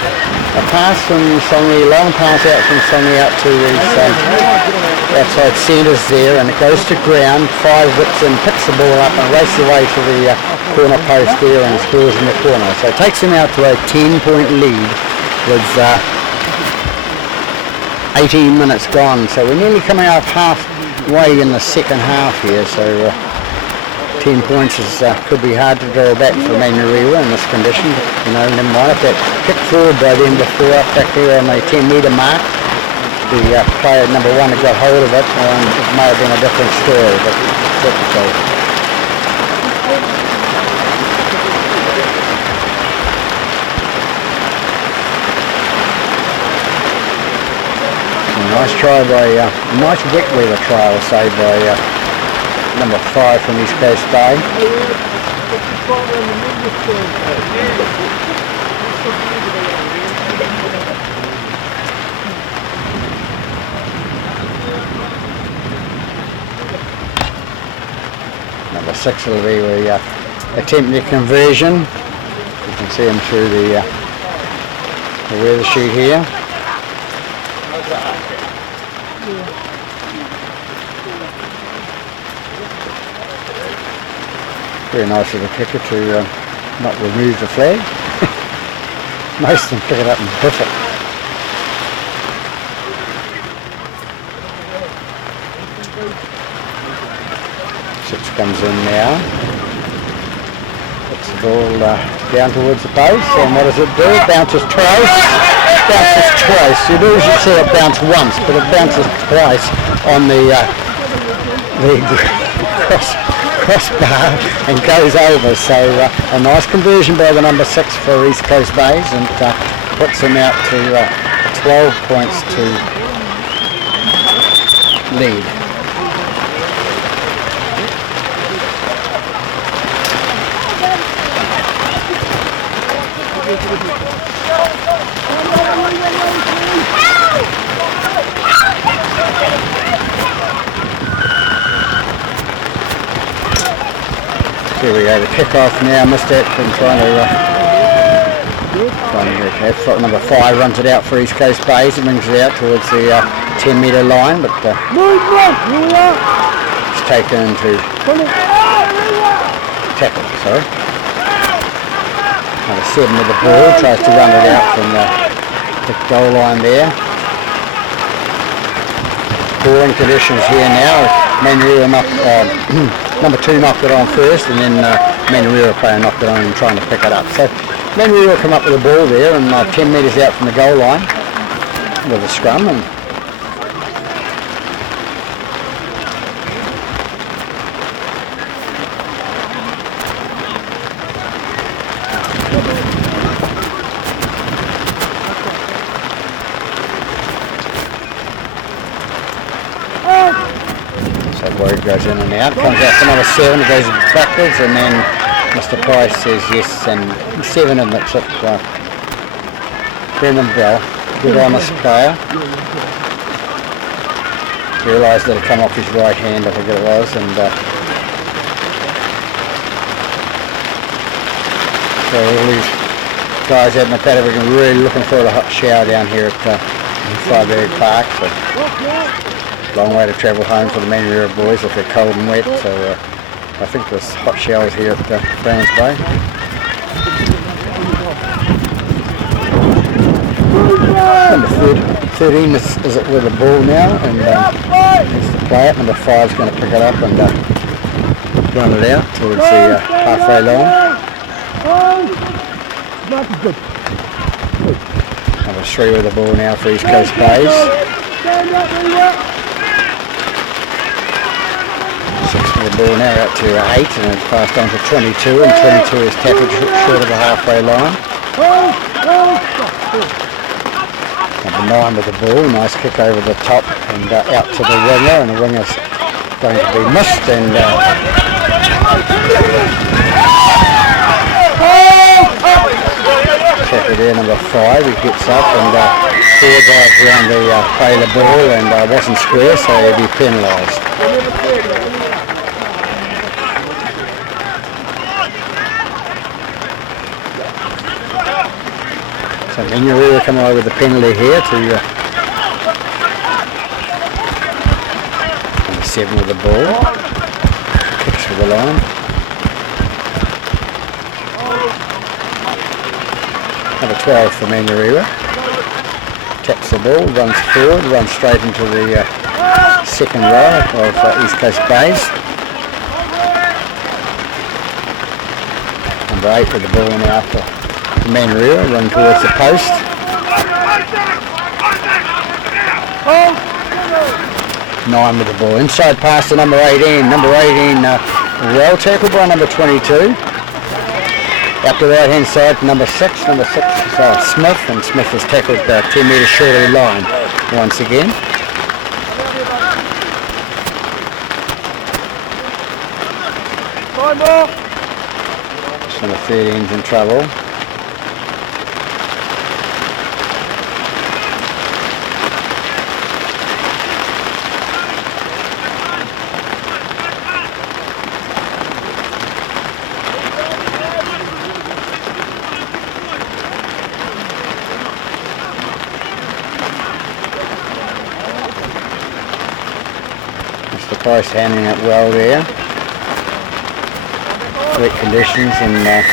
pass from Sonny, long pass out from Sonny out to his outside centres there and it goes to ground. 5 whips and picks the ball up and races away to the corner post there and scores in the corner. So it takes him out to a 10-point lead with 18 minutes gone, so we're nearly coming out halfway in the second half here, so 10 points is, could be hard to draw back for Manaroo in this condition, but, you know, never mind. If that kicked forward by them before, back there on the 10 metre mark, the player number 1 had got hold of it, it may have been a different story, but nice try by, nice wet weather try, I'll say, by number 5 from East Coast Bay. Number 6 will be the attempt the conversion. You can see him through the weather sheet here. Very nice of the kicker to not remove the flag. Most of them pick it up and biff it. 6 comes in now. Puts the ball down towards the post, and what does it do? It bounces twice. You do usually see it bounce once, but it bounces twice on the crossbar and goes over, so a nice conversion by the number 6 for East Coast Bays and puts them out to 12 points to lead. Here we go, the kick-off now, missed it, been trying to have slot number 5 runs it out for East Coast Bays, it brings it out towards the 10 metre line, but it's taken into tackle, sorry. Number 7 with the ball, tries to run it out from the goal line there. Scoring conditions here now, Manuela number 2 knocked it on first, and then Manuela player knocked it on and trying to pick it up. So Manuela come up with the ball there and 10 metres out from the goal line with a scrum. And so Warrior goes in and out, comes out for number 7, it goes backwards, and then Mr. Price says yes, and 7 in the trip. Brendan Bell, good honest player. Realised that it come off his right hand, I think it was, and so all these guys out in the paddock are really looking for a hot shower down here at Freiburg Park. So long way to travel home for the Manuela boys if they're cold and wet. So I think there's hot showers here at Browns Bay. Number 13 is with the ball now, and it's the player. Number 5 is going to pick it up and run it out towards the halfway line. Number 3 with the ball now for East Coast Bays. 6 with the ball now out to 8, and it's passed on to 22, and 22 is tackled short of the halfway line. Number 9 with the ball, nice kick over the top and out to the winger, and the winger's going to be missed, and tackle there, number 5, he gets up and 4 guys around the play the ball, and wasn't square, so he'll be penalised. So Manuela come away with the penalty here to number 7 with the ball, kicks for the line. Number 12 for Manuela, taps the ball, runs forward, runs straight into the second row of East Coast Bays. Number 8 with the ball now for Manuela, run towards the post. 9 with the ball, inside pass to number 18. Number 18 well tackled by number 22. Up the right hand side to number 6. Number 6 is Smith, and Smith is tackled 10 metres short of the line once again. Number 13's in trouble. Mr. Price handling it well there. Wet conditions, and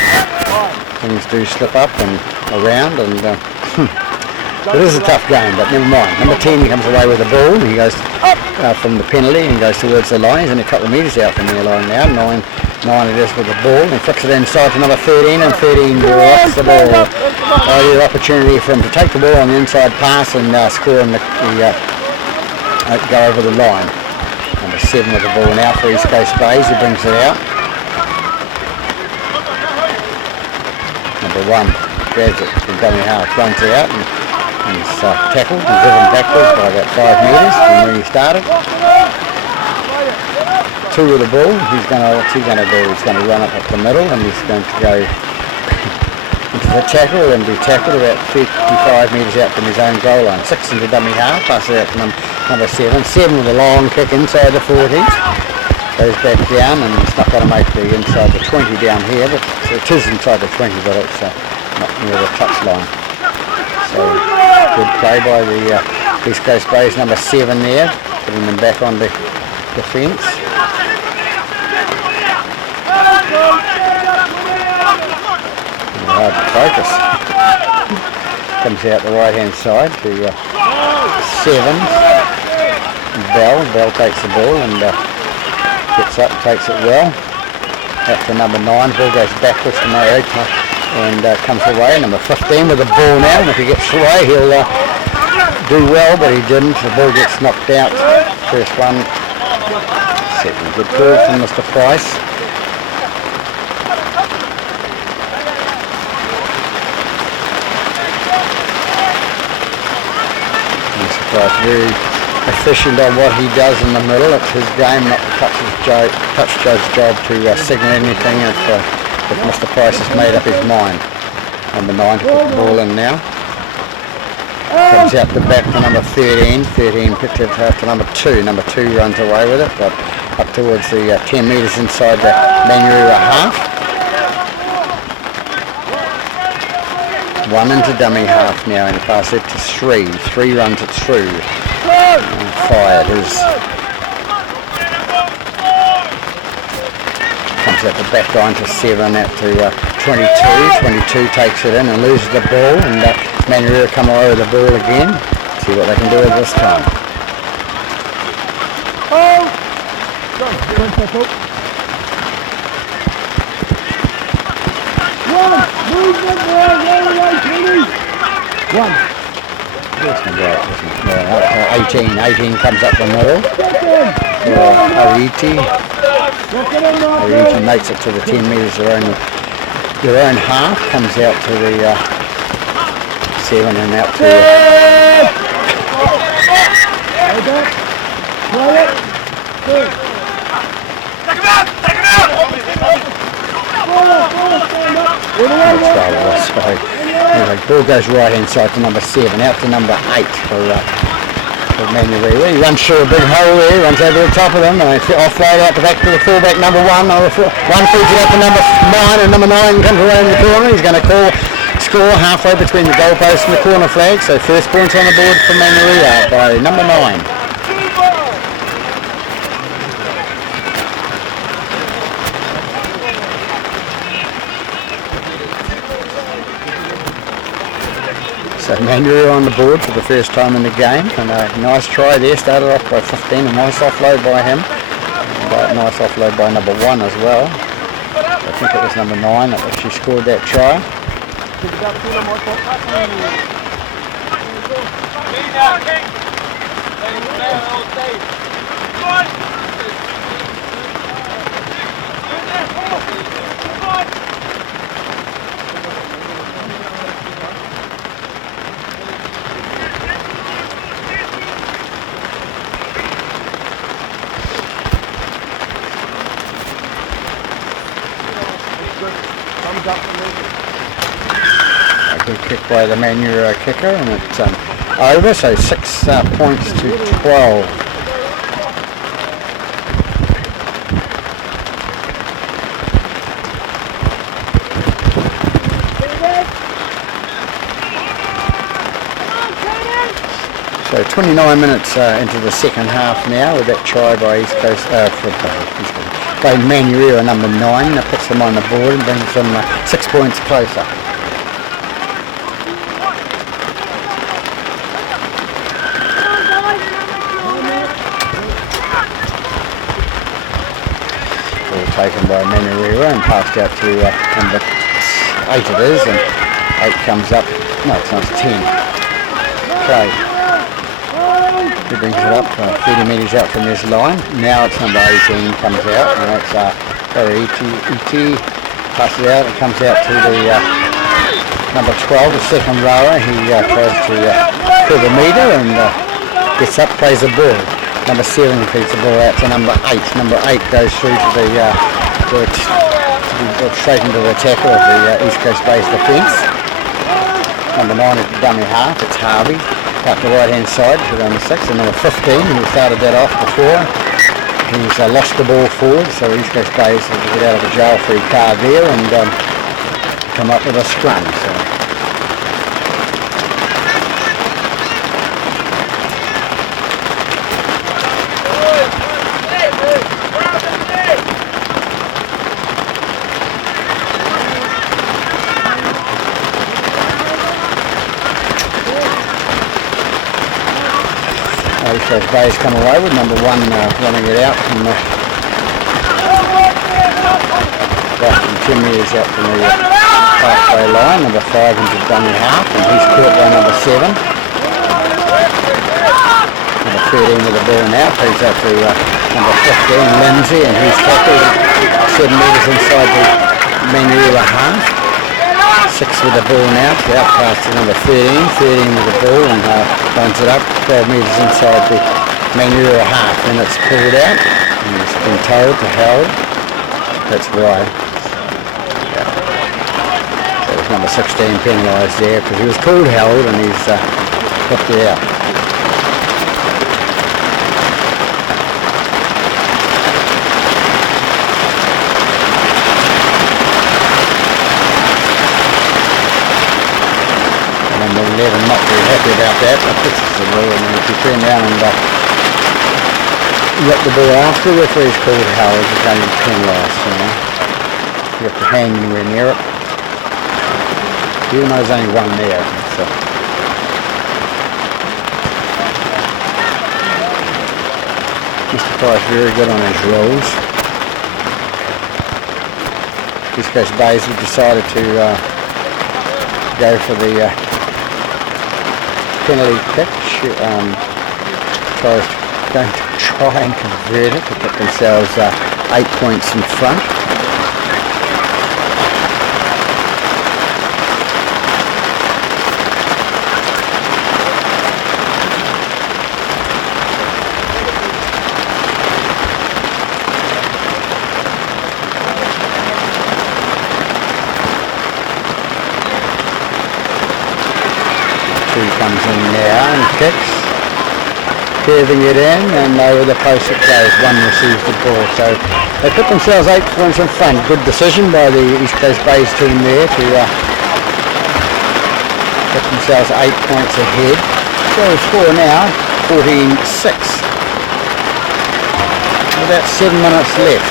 things do slip up and around, and it is a tough game, but never mind. Number 10 comes away with the ball, he goes from the penalty and goes towards the line. He's only a couple of metres out from the line now. 9 it is with the ball, and flicks it inside to number 13, and 13 rocks the ball. The opportunity for him to take the ball on the inside pass and score and go over the line. Number 7 with the ball now for East Coast Bays, he brings it out. Number 1 grabs it from dummy half, runs it out, and he's tackled and driven backwards by about 5 metres from where he started. 2 with the ball, what's he going to do? He's going to run it up the middle, and he's going to go into the tackle and be tackled about 35 metres out from his own goal line. 6 into dummy half, passes out to number 7. 7 with a long kick inside the 40s. Goes back down and it's not going to make the inside the 20 down here, but it is inside the 20, but it's not near the touch line. So good play by the East Coast Bays, number 7 there, putting them back on the defence. Hard to focus. Comes out the right hand side to 7. Bell takes the ball and gets up, takes it well. Out to number 9, ball goes backwards to Mariota and comes away. Number 15 with the ball now, and if he gets away he'll do well, but he didn't. The ball gets knocked out. First one, second. Good ball from Mr. Price. Mr. Price very efficient on what he does in the middle. It's his game, not the touch judge's job to signal anything if Mr. Price has made up his mind. Number 9 to put the ball in now. Comes out the back to number 13. 13 picked it to number 2. Number 2 runs away with it, but up towards the 10 metres inside the Manurewa half. 1 into dummy half now and pass it to 3. 3 runs it through. Fired is. Comes out the back line to 7, out to 22. 22 takes it in and loses the ball, and Manurewa come away with the ball again. See what they can do with this time. One. 18 comes up the middle. Oiti makes it to the 10 metres their own half, comes out to the 7 and out to anyway, ball goes right hand side to number 7, out to number 8 for Manurewa. He runs through a big hole there, runs over the top of them, and offload out the back to the fullback number 1. One feeds it out to number 9, and number 9 comes around the corner. He's going to score halfway between the goalpost and the corner flag. So first points on the board for Manurewa by number 9. So Manurewa on the board for the first time in the game, and a nice try there, started off by 15, a nice offload by him, and a nice offload by number 1 as well. I think it was number 9 that actually scored that try. A good kick by the Manurewa kicker, and it's over, so 6 points to 12. So 29 minutes into the second half now with that try by East Coast, by Manurewa number 9, that puts them on the board and brings them 6 points closer. Ball taken by Manurewa and passed out to number 8 it is, and 8 comes up, no it's not, 10. Okay. He brings it up 30 metres out from his line. Now it's number 18 comes out, and that's E.T. passes out. It comes out to the number 12, the second rower. He tries to pull the metre and gets up, plays the ball. Number 7 feeds the ball out to number 8. Number 8 goes through to the got straight into the tackle of the East Coast Bays defence. Number 9 is the dummy half, it's Harvey. Out the right hand side to number 6, and number 15, who started that off before. He's lost the ball forward, so East Coast Bays will get out of a jail-free car there and come up with a scrum. So. East Coast Bays come away with number 1 running it out from the about 10 metres out from the halfway line. Number 5 into dummy half, and he's caught by number 7. Number 13 with the ball now, he's up to number 15, Lindsay, and he's tackled 7 metres inside the Manuela half. 6 with the ball now, out past to number 13 with the ball and runs it up 12 metres inside the Manuela half, and it's pulled out and it's been told to held. That's why. Yeah. That was number 16 penalised there because he was called held and he's hooked it out. Not very happy about that, but this is the rule. I mean, if you turn down and rip the ball after, the referee's called held, it's going to be penalised, you know. You have to hang anywhere near it. Even though there's only one there. So. Mr. Price very good on his rules. East Coast Bays have decided to go for the penalty kick. Going to try and convert it to put themselves 8 points in front. Comes in now and kicks, curving it in, and over the post it goes. 1 receives the ball, so they put themselves 8 points in front. Good decision by the East Coast Bays team there to put themselves 8 points ahead. So the score now 14-6. About 7 minutes left.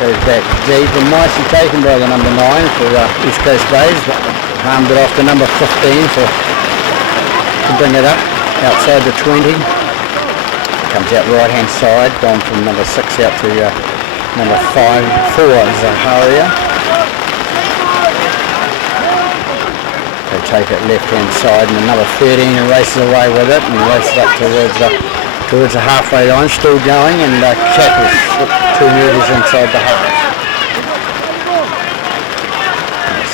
Goes back deep and nicely taken by the number 9 for East Coast Bays. Harmed it off to number 15 to bring it up outside the 20. Comes out right hand side, gone from number 6 out to number 4 Zaharia. They take it left hand side, and the number 13 races away with it and races up towards the halfway line, still going, and tackles 2 metres inside the half.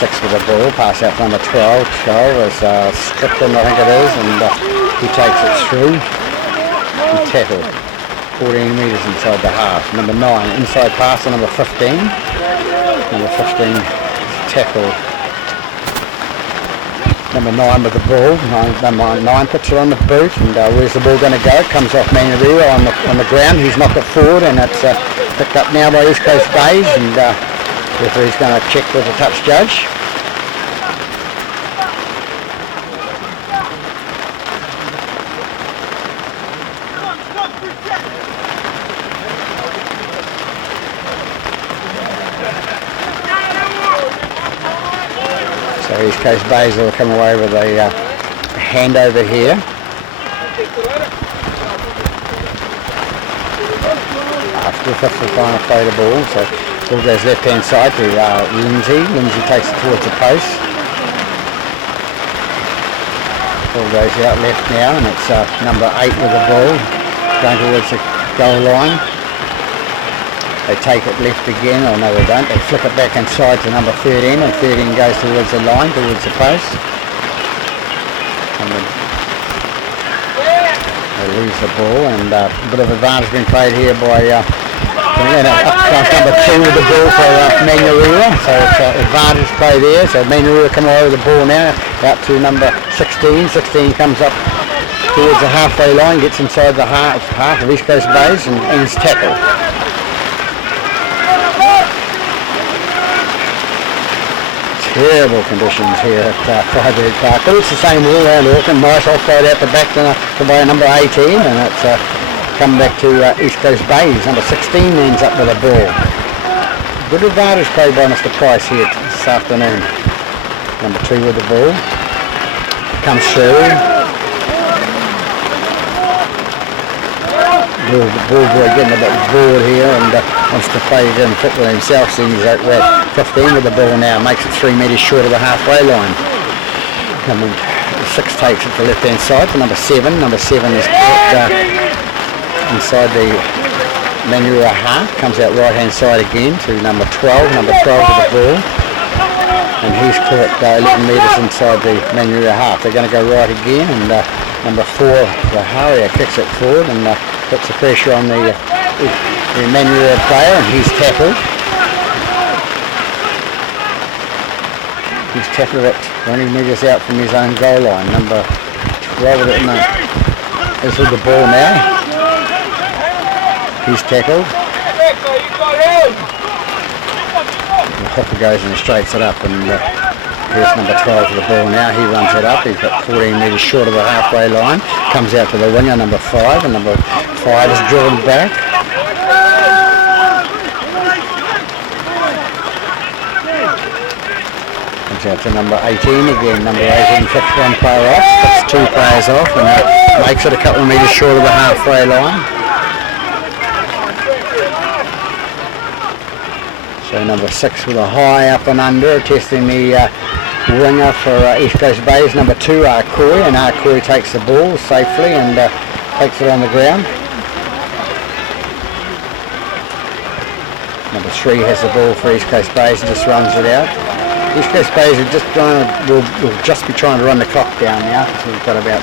6 with the ball, pass out number 12. Charles is Strickland, I think it is, and he takes it through and tackled 14 metres inside the half. Number 9, inside pass to number 15. Number 15 tackled number 9 with the ball. Number 9 puts it on the boot, and where's the ball going to go? It comes off Manuela on the ground. He's knocked it forward, and it's picked up now by East Coast Bays, and referee's going to check with the touch judge. So East Coast Bays will come away with a handover here. After the 5th and final play the ball, so ball goes left hand side to Lindsay. Lindsay takes it towards the post. Ball goes out left now, and it's number 8 with the ball going towards the goal line. They take it left again, or no they don't, they flick it back inside to number 13, and 13 goes towards the line, towards the post. And they lose the ball, and a bit of advantage been played here by up number 2 with the ball for Manurua, so it's advantage play there. So Manurua come over the ball now, out to number 16. 16 comes up towards the halfway line, gets inside the half of East Coast Bays and ends tackle. Terrible conditions here at Freyberg Park, but it's the same all around Auckland. Nice offload out the back to by number 18, and it's come back to East Coast Bays. Number 16 ends up with a ball. Good advantage played by Mr. Price here this afternoon. Number 2 with the ball. Comes through. The ball boy getting a bit bored here and wants to play it in fit with himself, so he's out with 15 with the ball now, makes it 3 metres short of the halfway line. Number 6 takes it to the left hand side to number 7. Number 7 is caught inside the Manurua half, comes out right hand side again to number 12. Number 12 with the ball, and he's caught 11 metres inside the Manurua half. They're going to go right again, and number 4, the Harrier, kicks it forward and puts the pressure on the Manurua player, and he's tackled. He's tackled it 20 metres out from his own goal line. Number 12 is with the ball now. He's tackled. The hooker goes and straights it up, and here's number 12 with the ball now. He runs it up. He's got 14 metres short of the halfway line. Comes out to the winger, number 5, and number 5 is driven back. Comes out to number 18 again. Number 18 kicks one player off, kicks 2 players off, and makes it a couple of metres short of the halfway line. So number 6 with a high up and under, testing the winger for East Coast Bays. Number 2, Arkoi, and Arkoi takes the ball safely and takes it on the ground. Number 3 has the ball for East Coast Bays and just runs it out. East Coast Bays are just will just be trying to run the clock down now, because we've got about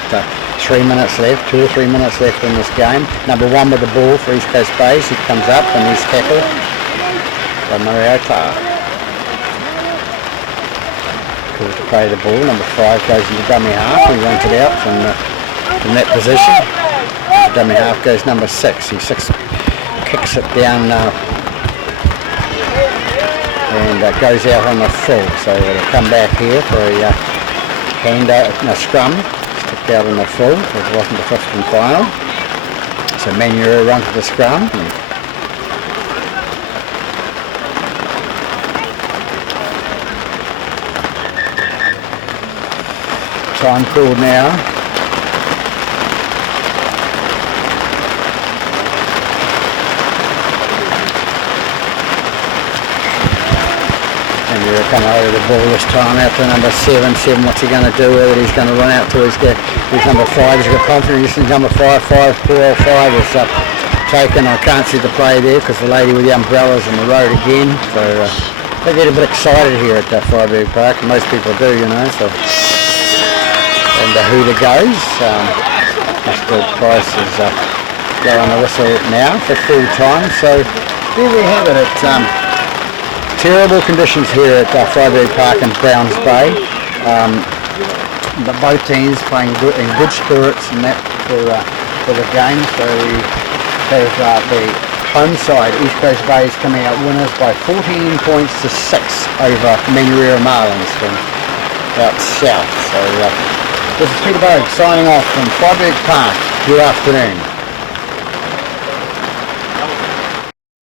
3 minutes left, 2 or 3 minutes left in this game. Number 1 with the ball for East Coast Bays, he comes up and he's tackled by Mariota. Cool to play the ball. Number 5 goes into dummy half. He runs it out from that position. Dummy half goes number 6. He kicks it down and goes out on the full. So it'll come back here for a scrum. Stick out on the full. It wasn't the 5th and final. So Manurua runs to the scrum. Time called now. And you're coming over the ball this time out to number 7. 7, what's he going to do with it? He's going to run out to his number 5. He's got confidence in number 5. 5 is taken. I can't see the play there because the lady with the umbrellas on the road again. So they get a bit excited here at Freyberg Park. Most people do, you know. So. And the hooter goes. Mr. Price is blowing the whistle now for full time. So there we have it. Terrible conditions here at Freyberg Park in Browns Bay. But both teams playing in good spirits and that for the game. So we have the home side, East Coast Bays, coming out winners by 14 points to 6 over Manurua Marlins from out south. So this is Peter Bogue signing off from Freyberg Park. Good afternoon.